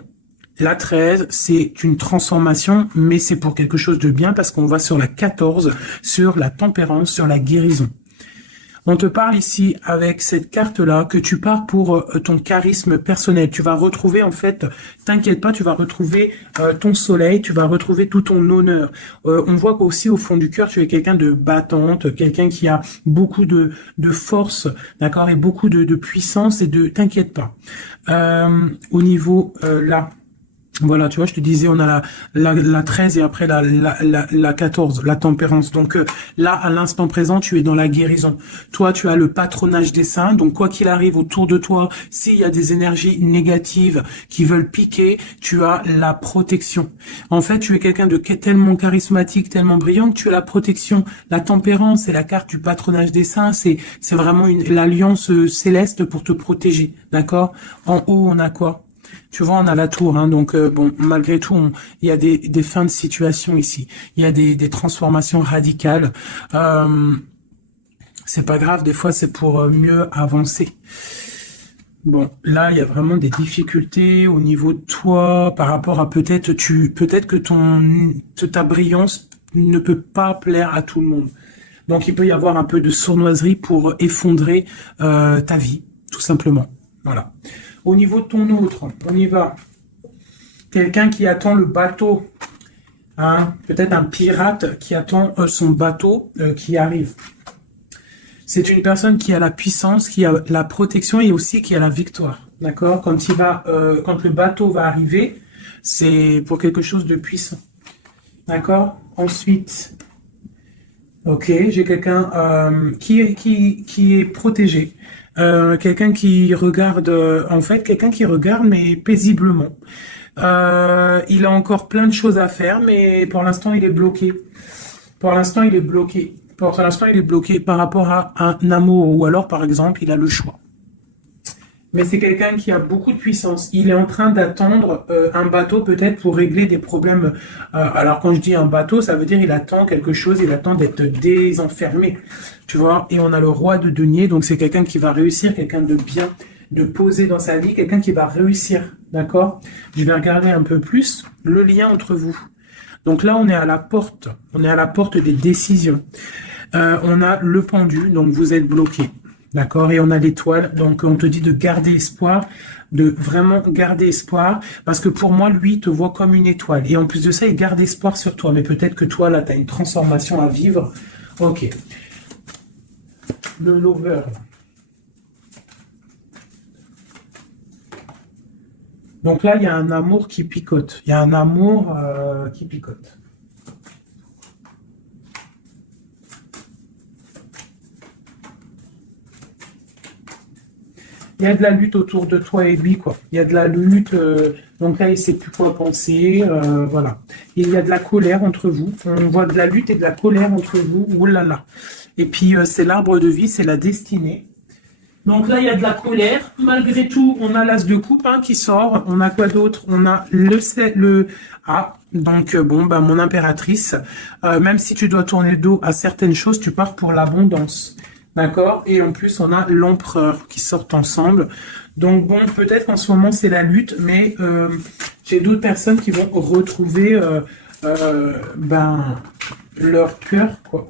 la 13, c'est une transformation, mais c'est pour quelque chose de bien parce qu'on va sur la 14, sur la tempérance, sur la guérison. On te parle ici avec cette carte-là que tu pars pour ton charisme personnel. Tu vas retrouver en fait, t'inquiète pas, tu vas retrouver ton soleil, tu vas retrouver tout ton honneur. On voit qu'aussi au fond du cœur, tu es quelqu'un de battante, quelqu'un qui a beaucoup de force, d'accord, et beaucoup de puissance et de, t'inquiète pas. Au niveau là. Voilà, tu vois, je te disais, on a la 13 et après la 14, la tempérance. Donc là, à l'instant présent, tu es dans la guérison. Toi, tu as le patronage des saints. Donc quoi qu'il arrive autour de toi, s'il y a des énergies négatives qui veulent piquer, tu as la protection. En fait, tu es quelqu'un de tellement charismatique, tellement brillant que tu as la protection. La tempérance, c'est la carte du patronage des saints. C'est vraiment l'alliance céleste pour te protéger. D'accord? En haut, on a quoi? Tu vois, on a la tour, hein, donc bon, malgré tout, il y a des fins de situation ici. Il y a des transformations radicales. C'est pas grave, des fois c'est pour mieux avancer. Bon, là, il y a vraiment des difficultés au niveau de toi par rapport à peut-être que ta brillance ne peut pas plaire à tout le monde. Donc, il peut y avoir un peu de sournoiserie pour effondrer ta vie, tout simplement. Voilà. Au niveau de ton autre, on y va. Quelqu'un qui attend le bateau. Hein, peut-être un pirate qui attend son bateau qui arrive. C'est une personne qui a la puissance, qui a la protection et aussi qui a la victoire. D'accord? Quand le bateau va arriver, c'est pour quelque chose de puissant. D'accord? Ensuite, ok, j'ai quelqu'un qui est protégé. Quelqu'un qui regarde, quelqu'un qui regarde mais paisiblement. Il a encore plein de choses à faire, mais pour l'instant il est bloqué. Pour l'instant il est bloqué. Pour l'instant il est bloqué par rapport à un amour, ou alors par exemple il a le choix. Mais c'est quelqu'un qui a beaucoup de puissance. Il est en train d'attendre un bateau peut-être pour régler des problèmes. Alors quand je dis un bateau, ça veut dire il attend quelque chose, il attend d'être désenfermé. Tu vois, et on a le roi de denier, donc c'est quelqu'un qui va réussir, quelqu'un de bien, de posé dans sa vie, quelqu'un qui va réussir, d'accord? Je vais regarder un peu plus le lien entre vous. Donc là, on est à la porte des décisions. On a le pendu, donc vous êtes bloqué. D'accord? Et on a l'étoile, donc on te dit de garder espoir, de vraiment garder espoir, parce que pour moi, lui, il te voit comme une étoile. Et en plus de ça, il garde espoir sur toi. Mais peut-être que toi, là, tu as une transformation à vivre. Ok. Le lover. Donc là, il y a un amour qui picote. Il y a un amour qui picote. Il y a de la lutte autour de toi et lui, quoi. Il y a de la lutte, donc là, il ne sait plus quoi penser, voilà. Et il y a de la colère entre vous. On voit de la lutte et de la colère entre vous. Ouh là là. Et puis, c'est l'arbre de vie, c'est la destinée. Donc là, il y a de la colère. Malgré tout, on a l'as de coupe qui sort. On a quoi d'autre? On a donc bon, bah, mon impératrice. Même si tu dois tourner le dos à certaines choses, tu pars pour l'abondance. D'accord? Et en plus, on a l'empereur qui sortent ensemble. Donc bon, peut-être qu'en ce moment, c'est la lutte, mais j'ai d'autres personnes qui vont retrouver leur cœur. Quoi.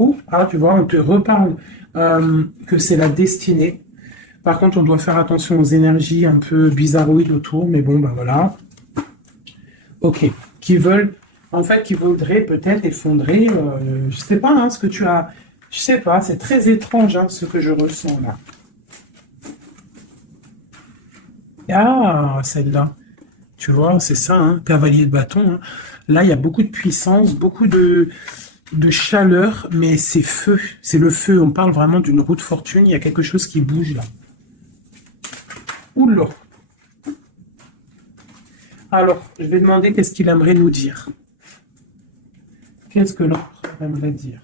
Tu vois, on te reparle que c'est la destinée. Par contre, on doit faire attention aux énergies un peu bizarroïdes autour, mais bon, bah voilà. Ok. Qui voudraient peut-être effondrer, je sais pas, ce que tu as... Je sais pas, c'est très étrange ce que je ressens là. Ah, celle-là. Tu vois, c'est ça, cavalier de bâton. Là, il y a beaucoup de puissance, beaucoup de chaleur, mais c'est feu. C'est le feu. On parle vraiment d'une roue de fortune. Il y a quelque chose qui bouge là. Oula. Alors, je vais demander qu'est-ce qu'il aimerait nous dire. Qu'est-ce que l'empereur aimerait dire?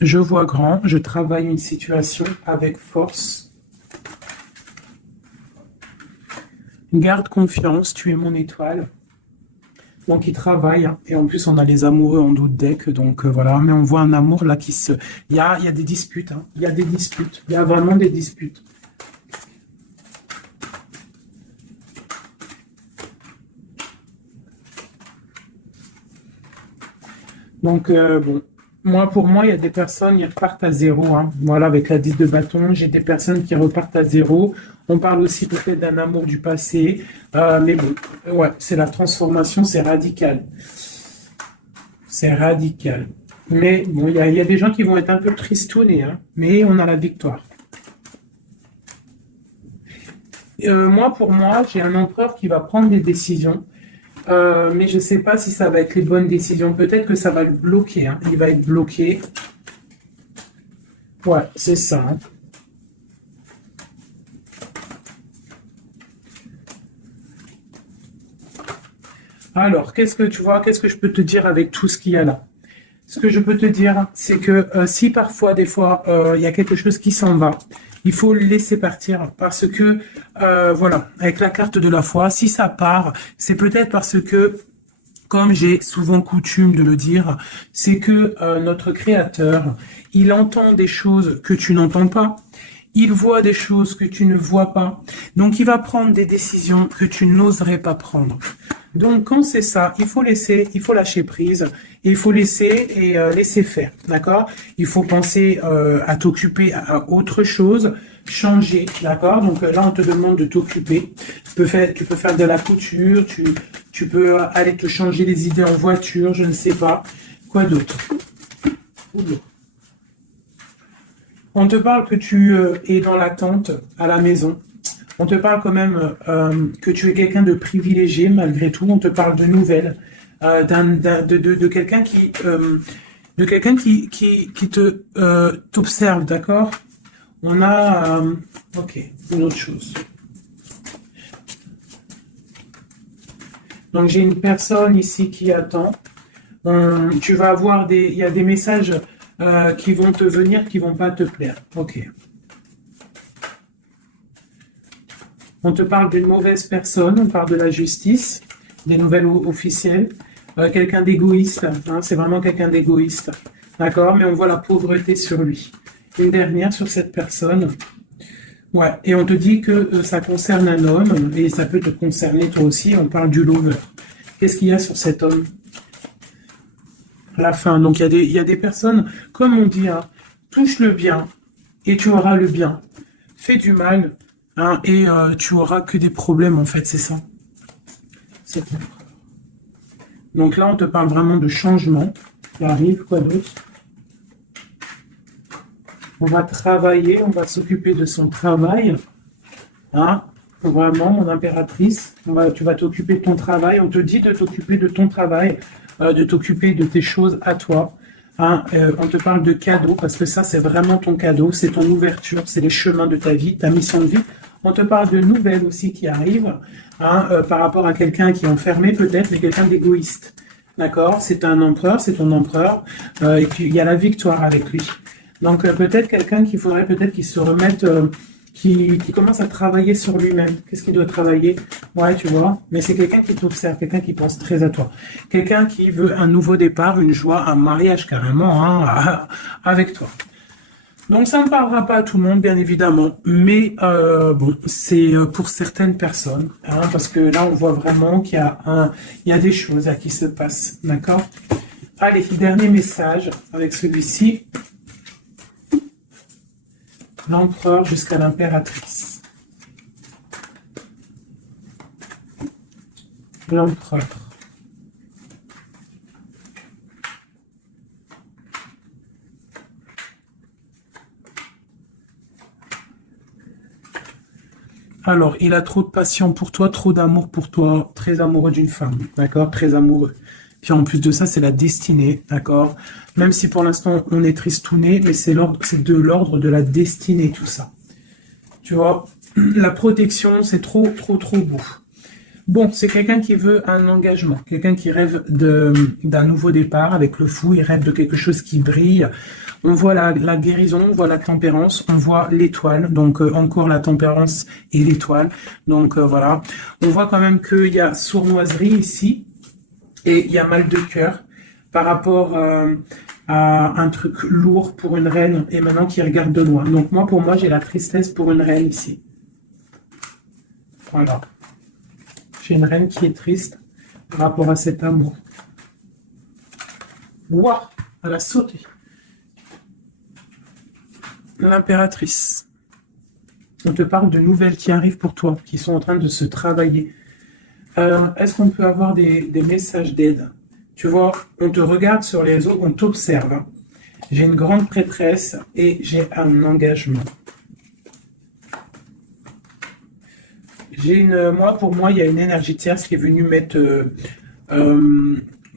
Je vois grand, je travaille une situation avec force. Garde confiance, tu es mon étoile. Donc il travaille, hein. Et en plus on a les amoureux en doute deck, donc voilà, mais on voit un amour là qui se... il y a des disputes, hein. Il y a des disputes, il y a vraiment des disputes. Donc bon, pour moi, il y a des personnes qui repartent à zéro, hein. Voilà, avec la 10 de bâton, j'ai des personnes qui repartent à zéro. On parle aussi peut-être d'un amour du passé, mais bon, ouais, c'est la transformation, c'est radical. C'est radical. Mais bon, il y a des gens qui vont être un peu tristounés, hein, mais on a la victoire. Pour moi, j'ai un empereur qui va prendre des décisions, mais je ne sais pas si ça va être les bonnes décisions. Peut-être que ça va le bloquer, hein. Il va être bloqué. Ouais, c'est ça, hein. Alors, qu'est-ce que tu vois, qu'est-ce que je peux te dire avec tout ce qu'il y a là? Ce que je peux te dire, c'est que si parfois, des fois, il y a quelque chose qui s'en va, il faut le laisser partir parce que, voilà, avec la carte de la foi, si ça part, c'est peut-être parce que, comme j'ai souvent coutume de le dire, c'est que notre Créateur, il entend des choses que tu n'entends pas. Il voit des choses que tu ne vois pas. Donc, il va prendre des décisions que tu n'oserais pas prendre. Donc, quand c'est ça, il faut laisser, il faut lâcher prise, et il faut laisser et laisser faire, d'accord? Il faut penser à t'occuper à autre chose, changer, d'accord? Donc là, on te demande de t'occuper. Tu peux faire de la couture, tu peux aller te changer les idées en voiture, je ne sais pas. Quoi d'autre? Oula. On te parle que tu es dans l'attente à la maison. On te parle quand même que tu es quelqu'un de privilégié malgré tout. On te parle de nouvelles, de quelqu'un qui te t'observe, d'accord? On a ok, une autre chose. Donc j'ai une personne ici qui attend. Tu vas avoir il y a des messages qui vont te venir, qui vont pas te plaire. Ok. On te parle d'une mauvaise personne, on parle de la justice, des nouvelles officielles, quelqu'un d'égoïste, hein, c'est vraiment quelqu'un d'égoïste, d'accord? Mais on voit la pauvreté sur lui. Une dernière sur cette personne. Ouais, et on te dit que ça concerne un homme, et ça peut te concerner toi aussi, on parle du lover. Qu'est-ce qu'il y a sur cet homme? La fin. Donc il y a des personnes, comme on dit, hein, touche le bien, et tu auras le bien. Fais du mal, hein, et tu auras que des problèmes, en fait, c'est ça. C'est tout. Donc là, on te parle vraiment de changement qui arrive, quoi d'autre? On va travailler, on va s'occuper de son travail, hein, vraiment, mon impératrice, tu vas t'occuper de ton travail, on te dit de t'occuper de ton travail, de t'occuper de tes choses à toi, hein, on te parle de cadeau, parce que ça, c'est vraiment ton cadeau, c'est ton ouverture, c'est les chemins de ta vie, ta mission de vie. On te parle de nouvelles aussi qui arrivent, hein, par rapport à quelqu'un qui est enfermé peut-être, mais quelqu'un d'égoïste. D'accord? C'est un empereur, c'est ton empereur, et puis il y a la victoire avec lui. Donc peut-être quelqu'un qu'il faudrait peut-être qu'il se remette, qui commence à travailler sur lui-même. Qu'est-ce qu'il doit travailler? Ouais, tu vois. Mais c'est quelqu'un qui t'observe, quelqu'un qui pense très à toi. Quelqu'un qui veut un nouveau départ, une joie, un mariage carrément, hein, avec toi. Donc ça ne parlera pas à tout le monde, bien évidemment, mais bon, c'est pour certaines personnes, hein, parce que là, on voit vraiment il y a des choses à qui se passent, d'accord? Allez, dernier message avec celui-ci. L'empereur jusqu'à l'impératrice. L'empereur. Alors, il a trop de passion pour toi, trop d'amour pour toi, très amoureux d'une femme, d'accord? Très amoureux. Puis en plus de ça, c'est la destinée, d'accord? Même si pour l'instant, on est tristouné, mais c'est de l'ordre de la destinée, tout ça. Tu vois, la protection, c'est trop, trop, trop beau. Bon, c'est quelqu'un qui veut un engagement, quelqu'un qui rêve d'un nouveau départ avec le fou, il rêve de quelque chose qui brille. On voit la guérison, on voit la tempérance, on voit l'étoile, donc encore la tempérance et l'étoile. Donc voilà, on voit quand même qu'il y a sournoiserie ici et il y a mal de cœur par rapport à un truc lourd pour une reine et maintenant qui regarde de loin. Donc moi, pour moi, j'ai la tristesse pour une reine ici. Voilà. J'ai une reine qui est triste par rapport à cet amour. Waouh, elle a sauté. L'impératrice. On te parle de nouvelles qui arrivent pour toi, qui sont en train de se travailler. Est-ce qu'on peut avoir des messages d'aide? Tu vois, on te regarde sur les réseaux, on t'observe. J'ai une grande prêtresse et j'ai un engagement. Moi, pour moi, il y a une énergie tierce qui est venue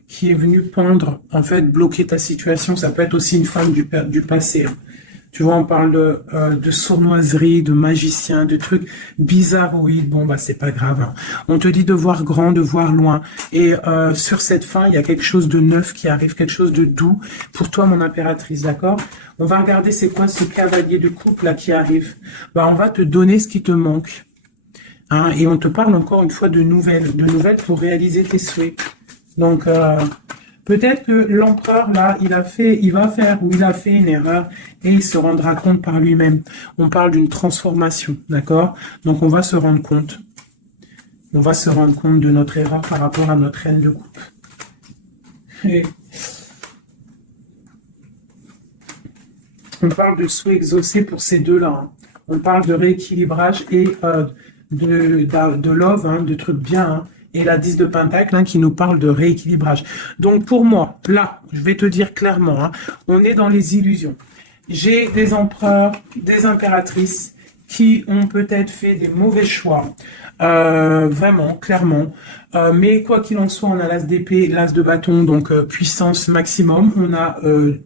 qui est venue pendre, en fait, bloquer ta situation. Ça peut être aussi une femme du passé. Hein. Tu vois, on parle de sournoiserie, de magicien, de trucs bizarroïdes. Bon, bah, c'est pas grave. Hein. On te dit de voir grand, de voir loin. Et sur cette fin, il y a quelque chose de neuf qui arrive, quelque chose de doux pour toi, mon impératrice, d'accord? On va regarder c'est quoi ce cavalier de coupe là qui arrive. Bah, on va te donner ce qui te manque. Hein, et on te parle encore une fois de nouvelles pour réaliser tes souhaits. Donc, peut-être que l'empereur, là, il a fait une erreur et il se rendra compte par lui-même. On parle d'une transformation, d'accord? Donc, on va se rendre compte. On va se rendre compte de notre erreur par rapport à notre reine de coupe. Et on parle de souhaits exaucés pour ces deux-là. Hein. On parle de rééquilibrage et de love, hein, de trucs bien, hein, et la 10 de Pentacle hein, qui nous parle de rééquilibrage. Donc pour moi, là, je vais te dire clairement, hein, on est dans les illusions. J'ai des empereurs, des impératrices qui ont peut-être fait des mauvais choix, vraiment, clairement. Mais quoi qu'il en soit, on a l'as d'épée, l'as de bâton, donc puissance maximum. On a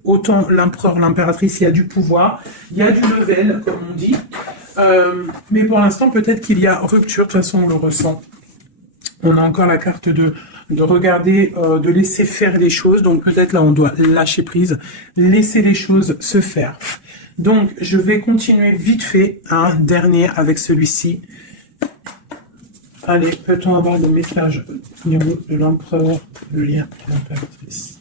autant l'empereur, l'impératrice, il y a du pouvoir, il y a du level, comme on dit. Mais pour l'instant, peut-être qu'il y a rupture, de toute façon, on le ressent. On a encore la carte de regarder, de laisser faire les choses. Donc peut-être là, on doit lâcher prise, laisser les choses se faire. Donc, je vais continuer vite fait, un dernier avec celui-ci. Allez, peut-on avoir le message au niveau de l'empereur, le lien de l'impératrice?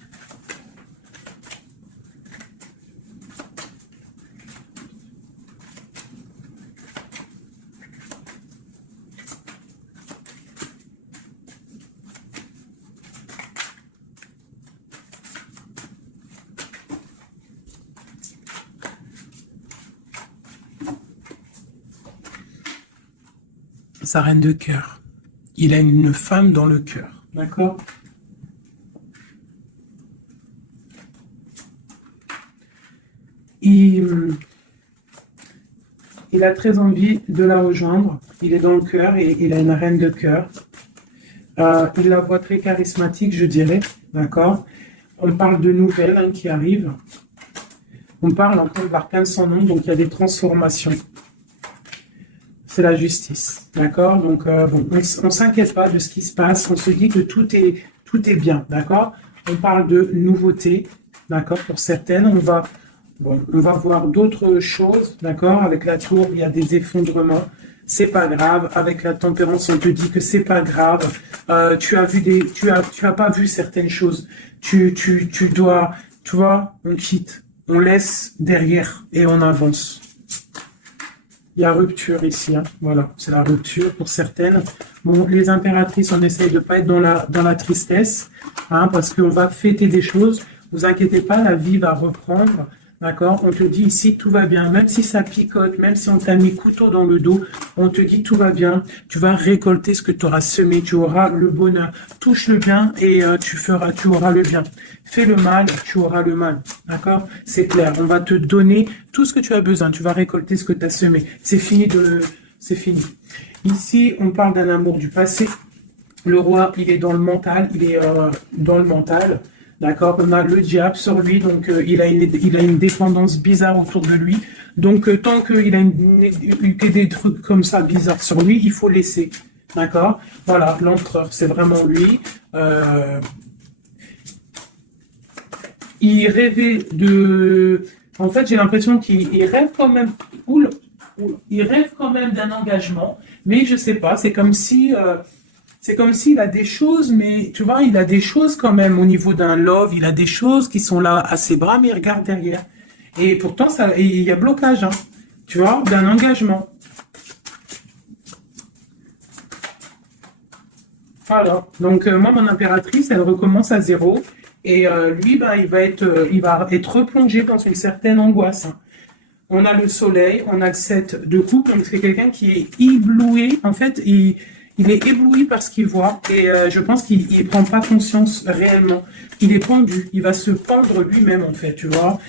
Sa reine de cœur. Il a une femme dans le cœur. D'accord? Il a très envie de la rejoindre. Il est dans le cœur et il a une reine de cœur. Il la voit très charismatique, je dirais. D'accord? On parle de nouvelles hein, qui arrivent. On parle encore de l'arcane sans nom, donc il y a des transformations. C'est la justice, d'accord? Donc, bon, on ne s'inquiète pas de ce qui se passe, on se dit que tout est bien, d'accord? On parle de nouveautés, d'accord? Pour certaines, on va voir d'autres choses, d'accord? Avec la tour, il y a des effondrements, c'est pas grave. Avec la tempérance, on te dit que c'est pas grave. Tu as pas vu certaines choses. Tu dois, tu vois, on quitte, on laisse derrière et on avance. Il y a rupture ici, hein. Voilà, c'est la rupture pour certaines. Bon, les impératrices, on essaye de pas être dans la tristesse, hein, parce qu'on va fêter des choses. Vous inquiétez pas, la vie va reprendre, d'accord? On te dit ici tout va bien, même si ça picote, même si on t'a mis couteau dans le dos, on te dit tout va bien. Tu vas récolter ce que tu auras semé, tu auras le bonheur. Touche le bien et tu auras le bien. Fais le mal, tu auras le mal. D'accord? C'est clair. On va te donner tout ce que tu as besoin. Tu vas récolter ce que tu as semé. C'est fini. Ici, on parle d'un amour du passé. Le roi, il est dans le mental, il est dans le mental. D'accord? On a le diable sur lui, donc il a une dépendance bizarre autour de lui. Donc, tant qu'il a des trucs comme ça bizarres sur lui, il faut laisser. D'accord? Voilà, l'empereur, c'est vraiment lui. Il rêvait de... En fait, j'ai l'impression qu'il rêve quand même... il rêve quand même d'un engagement, mais je sais pas, c'est comme si... c'est comme s'il a des choses, mais tu vois, il a des choses quand même au niveau d'un love, il a des choses qui sont là à ses bras, mais il regarde derrière. Et pourtant, il y a blocage, hein, tu vois, d'un engagement. Voilà. Donc, moi, mon impératrice, elle recommence à zéro. Et lui, ben, il va être replongé dans une certaine angoisse, hein. On a le soleil, on a le 7 de coupe, donc c'est quelqu'un qui est ébloui. En fait, il est ébloui par ce qu'il voit et je pense qu'il ne prend pas conscience réellement. Il est pendu, il va se pendre lui-même en fait, tu vois.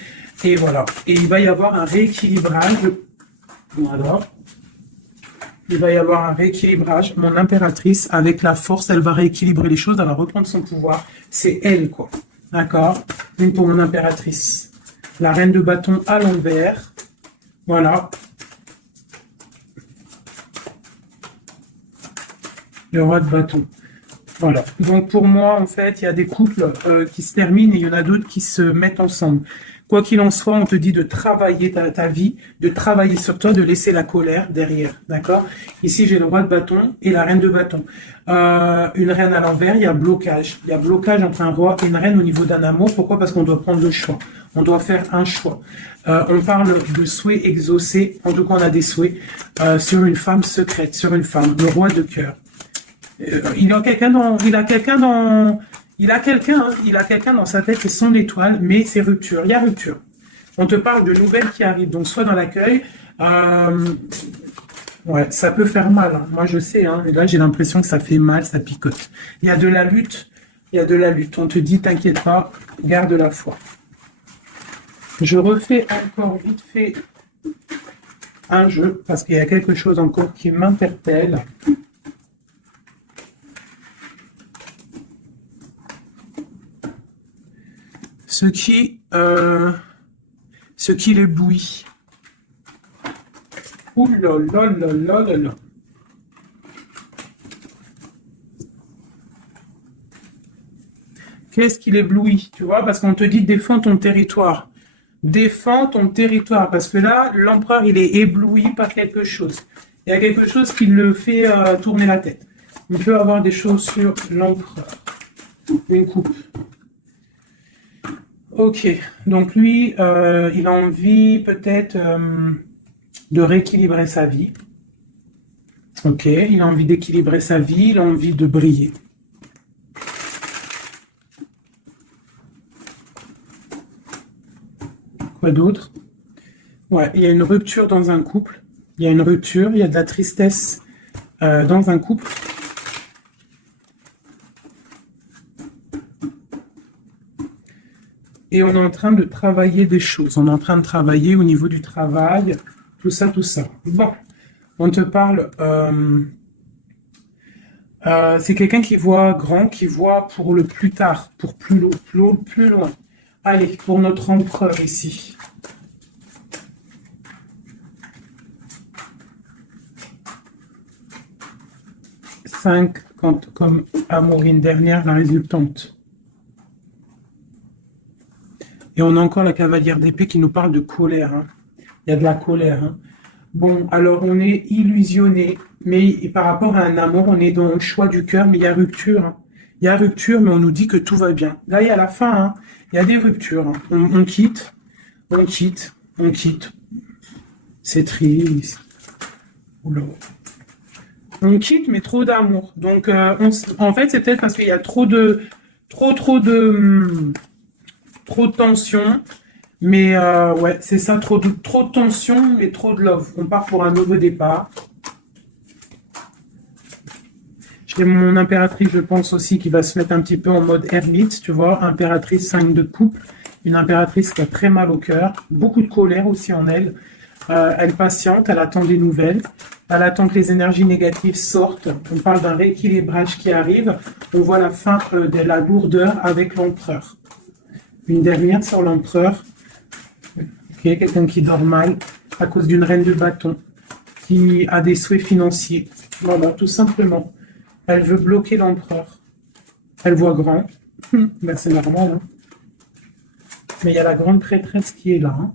Et voilà. Et il va y avoir un rééquilibrage. Voilà. Il va y avoir un rééquilibrage. Mon impératrice, avec la force, elle va rééquilibrer les choses, elle va reprendre son pouvoir. C'est elle, quoi. D'accord? Une pour mon impératrice. La reine de bâton à l'envers. Voilà. Le roi de bâton. Voilà. Donc pour moi, en fait, il y a des couples qui se terminent et il y en a d'autres qui se mettent ensemble. Quoi qu'il en soit, on te dit de travailler ta vie, de travailler sur toi, de laisser la colère derrière. D'accord? Ici, j'ai le roi de bâton et la reine de bâton. Une reine à l'envers, il y a blocage. Il y a blocage entre un roi et une reine au niveau d'un amour. Pourquoi? Parce qu'on doit prendre le choix. On doit faire un choix. On parle de souhaits exaucés. En tout cas, on a des souhaits sur une femme secrète, sur une femme, le roi de cœur. Il a quelqu'un dans sa tête, c'est son étoile, mais c'est rupture. Il y a rupture. On te parle de nouvelles qui arrivent, donc soit dans l'accueil, ouais, ça peut faire mal, hein. Moi, je sais, hein, là, j'ai l'impression que ça fait mal, ça picote. Il y a de la lutte, il y a de la lutte. On te dit, t'inquiète pas, garde la foi. Je refais encore vite fait un jeu, parce qu'il y a quelque chose encore qui m'interpelle. Ce qui l'éblouit. Ouh là là là là là là. Qu'est-ce qui l'éblouit, tu vois? Parce qu'on te dit défends ton territoire. Défends ton territoire. Parce que là, l'empereur, il est ébloui par quelque chose. Il y a quelque chose qui le fait tourner la tête. Il peut avoir des choses sur l'empereur. Une coupe. Ok, donc lui, il a envie peut-être de rééquilibrer sa vie. Ok, il a envie d'équilibrer sa vie, il a envie de briller. Quoi d'autre? Ouais, il y a une rupture dans un couple. Il y a une rupture, il y a de la tristesse dans un couple. Et on est en train de travailler des choses. On est en train de travailler au niveau du travail, tout ça, tout ça. Bon, on te parle... c'est quelqu'un qui voit grand, qui voit pour le plus tard, pour plus loin. Allez, pour notre empereur ici. Cinq, comme Amorine dernière, la résultante. Et on a encore la cavalière d'épée qui nous parle de colère, hein. Il y a de la colère, hein. Bon, alors on est illusionné, mais par rapport à un amour, on est dans le choix du cœur, mais il y a rupture, hein. Il y a rupture, mais on nous dit que tout va bien. Là, il y a la fin, hein. Il y a des rupures, hein. On quitte. C'est triste. Oula. On quitte, mais trop d'amour. Donc, en fait, c'est peut-être parce qu'il y a trop de tension. Mais ouais, c'est ça, trop de tension, mais trop de love. On part pour un nouveau départ. J'ai mon impératrice, je pense aussi, qui va se mettre un petit peu en mode ermite, tu vois. Impératrice 5 de coupe. Une impératrice qui a très mal au cœur. Beaucoup de colère aussi en elle. Elle patiente, elle attend des nouvelles. Elle attend que les énergies négatives sortent. On parle d'un rééquilibrage qui arrive. On voit la fin de la lourdeur avec l'empereur. Une dernière sur l'empereur. Ok, quelqu'un qui dort mal à cause d'une reine de bâton, qui a des souhaits financiers. Voilà, tout simplement. Elle veut bloquer l'empereur. Elle voit grand. Ben, c'est normal. Hein. Mais il y a la grande prêtresse qui est là. Hein.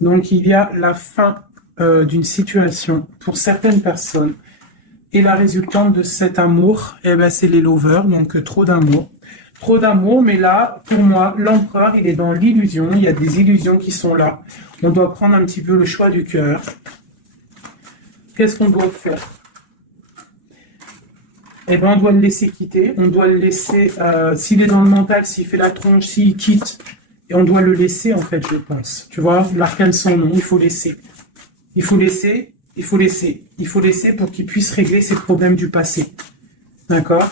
Donc, il y a la fin d'une situation pour certaines personnes. Et la résultante de cet amour, eh ben, c'est les lovers, donc trop d'amour. Trop d'amour, mais là, pour moi, l'empereur, il est dans l'illusion. Il y a des illusions qui sont là. On doit prendre un petit peu le choix du cœur. Qu'est-ce qu'on doit faire? Eh ben, on doit le laisser quitter. On doit le laisser, s'il est dans le mental, s'il fait la tronche, s'il quitte. Et on doit le laisser, en fait, je pense. Tu vois, l'arcane sans nom, il faut laisser. Il faut laisser, il faut laisser. Il faut laisser pour qu'il puisse régler ses problèmes du passé. D'accord?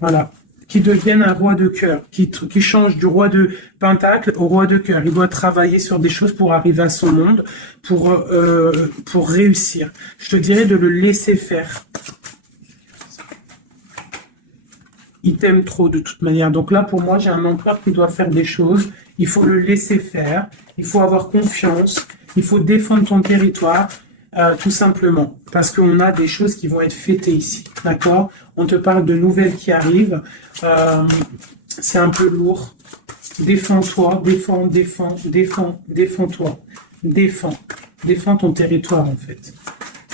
Voilà. Qu'il devienne un roi de cœur. Qui change du roi de pentacle au roi de cœur. Il doit travailler sur des choses pour arriver à son monde, pour réussir. Je te dirais de le laisser faire. Il t'aime trop de toute manière. Donc là, pour moi, j'ai un empereur qui doit faire des choses. Il faut le laisser faire. Il faut avoir confiance. Il faut défendre ton territoire, tout simplement. Parce qu'on a des choses qui vont être fêtées ici. D'accord? On te parle de nouvelles qui arrivent. C'est un peu lourd. Défends-toi. Défends-toi. Défends ton territoire, en fait.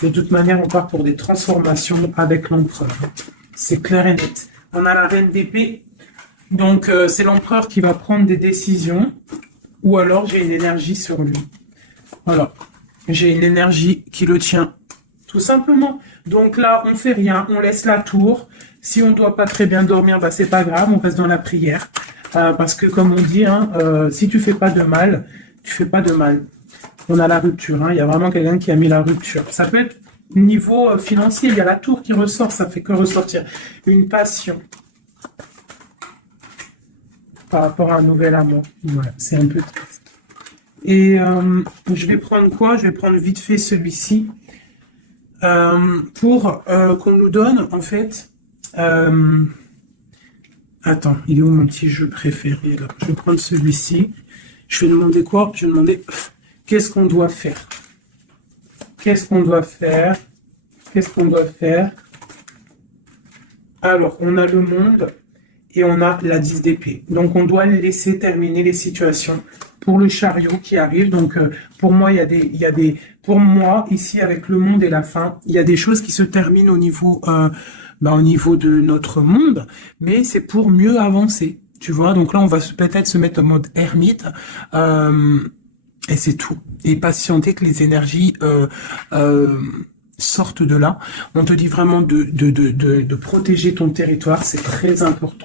De toute manière, on part pour des transformations avec l'empereur. C'est clair et net. On a la reine d'épée, donc c'est l'empereur qui va prendre des décisions, ou alors j'ai une énergie sur lui. Voilà, j'ai une énergie qui le tient, tout simplement. Donc là, on fait rien, on laisse la tour. Si on ne doit pas très bien dormir, bah c'est pas grave, on reste dans la prière. Parce que comme on dit, hein, si tu fais pas de mal, tu fais pas de mal. On a la rupture, hein, il y a vraiment quelqu'un qui a mis la rupture. Ça peut être niveau financier, il y a la tour qui ressort, ça fait que ressortir une passion par rapport à un nouvel amour. Voilà, c'est un peu triste. Et je vais prendre quoi? Je vais prendre vite fait celui-ci pour qu'on nous donne en fait. Attends, il est où mon petit jeu préféré là? Je vais prendre celui-ci. Je vais demander quoi? Je vais demander qu'est-ce qu'on doit faire? Qu'est-ce qu'on doit faire? Qu'est-ce qu'on doit faire? Alors, on a le monde et on a la 10 d'épée. Donc, on doit laisser terminer les situations pour le chariot qui arrive. Donc, pour moi, pour moi, ici, avec le monde et la fin, il y a des choses qui se terminent au niveau de notre monde, mais c'est pour mieux avancer. Tu vois, donc là, on va peut-être se mettre en mode ermite. Et c'est tout. Et patienter que les énergies sortent de là. On te dit vraiment de protéger ton territoire, c'est très important.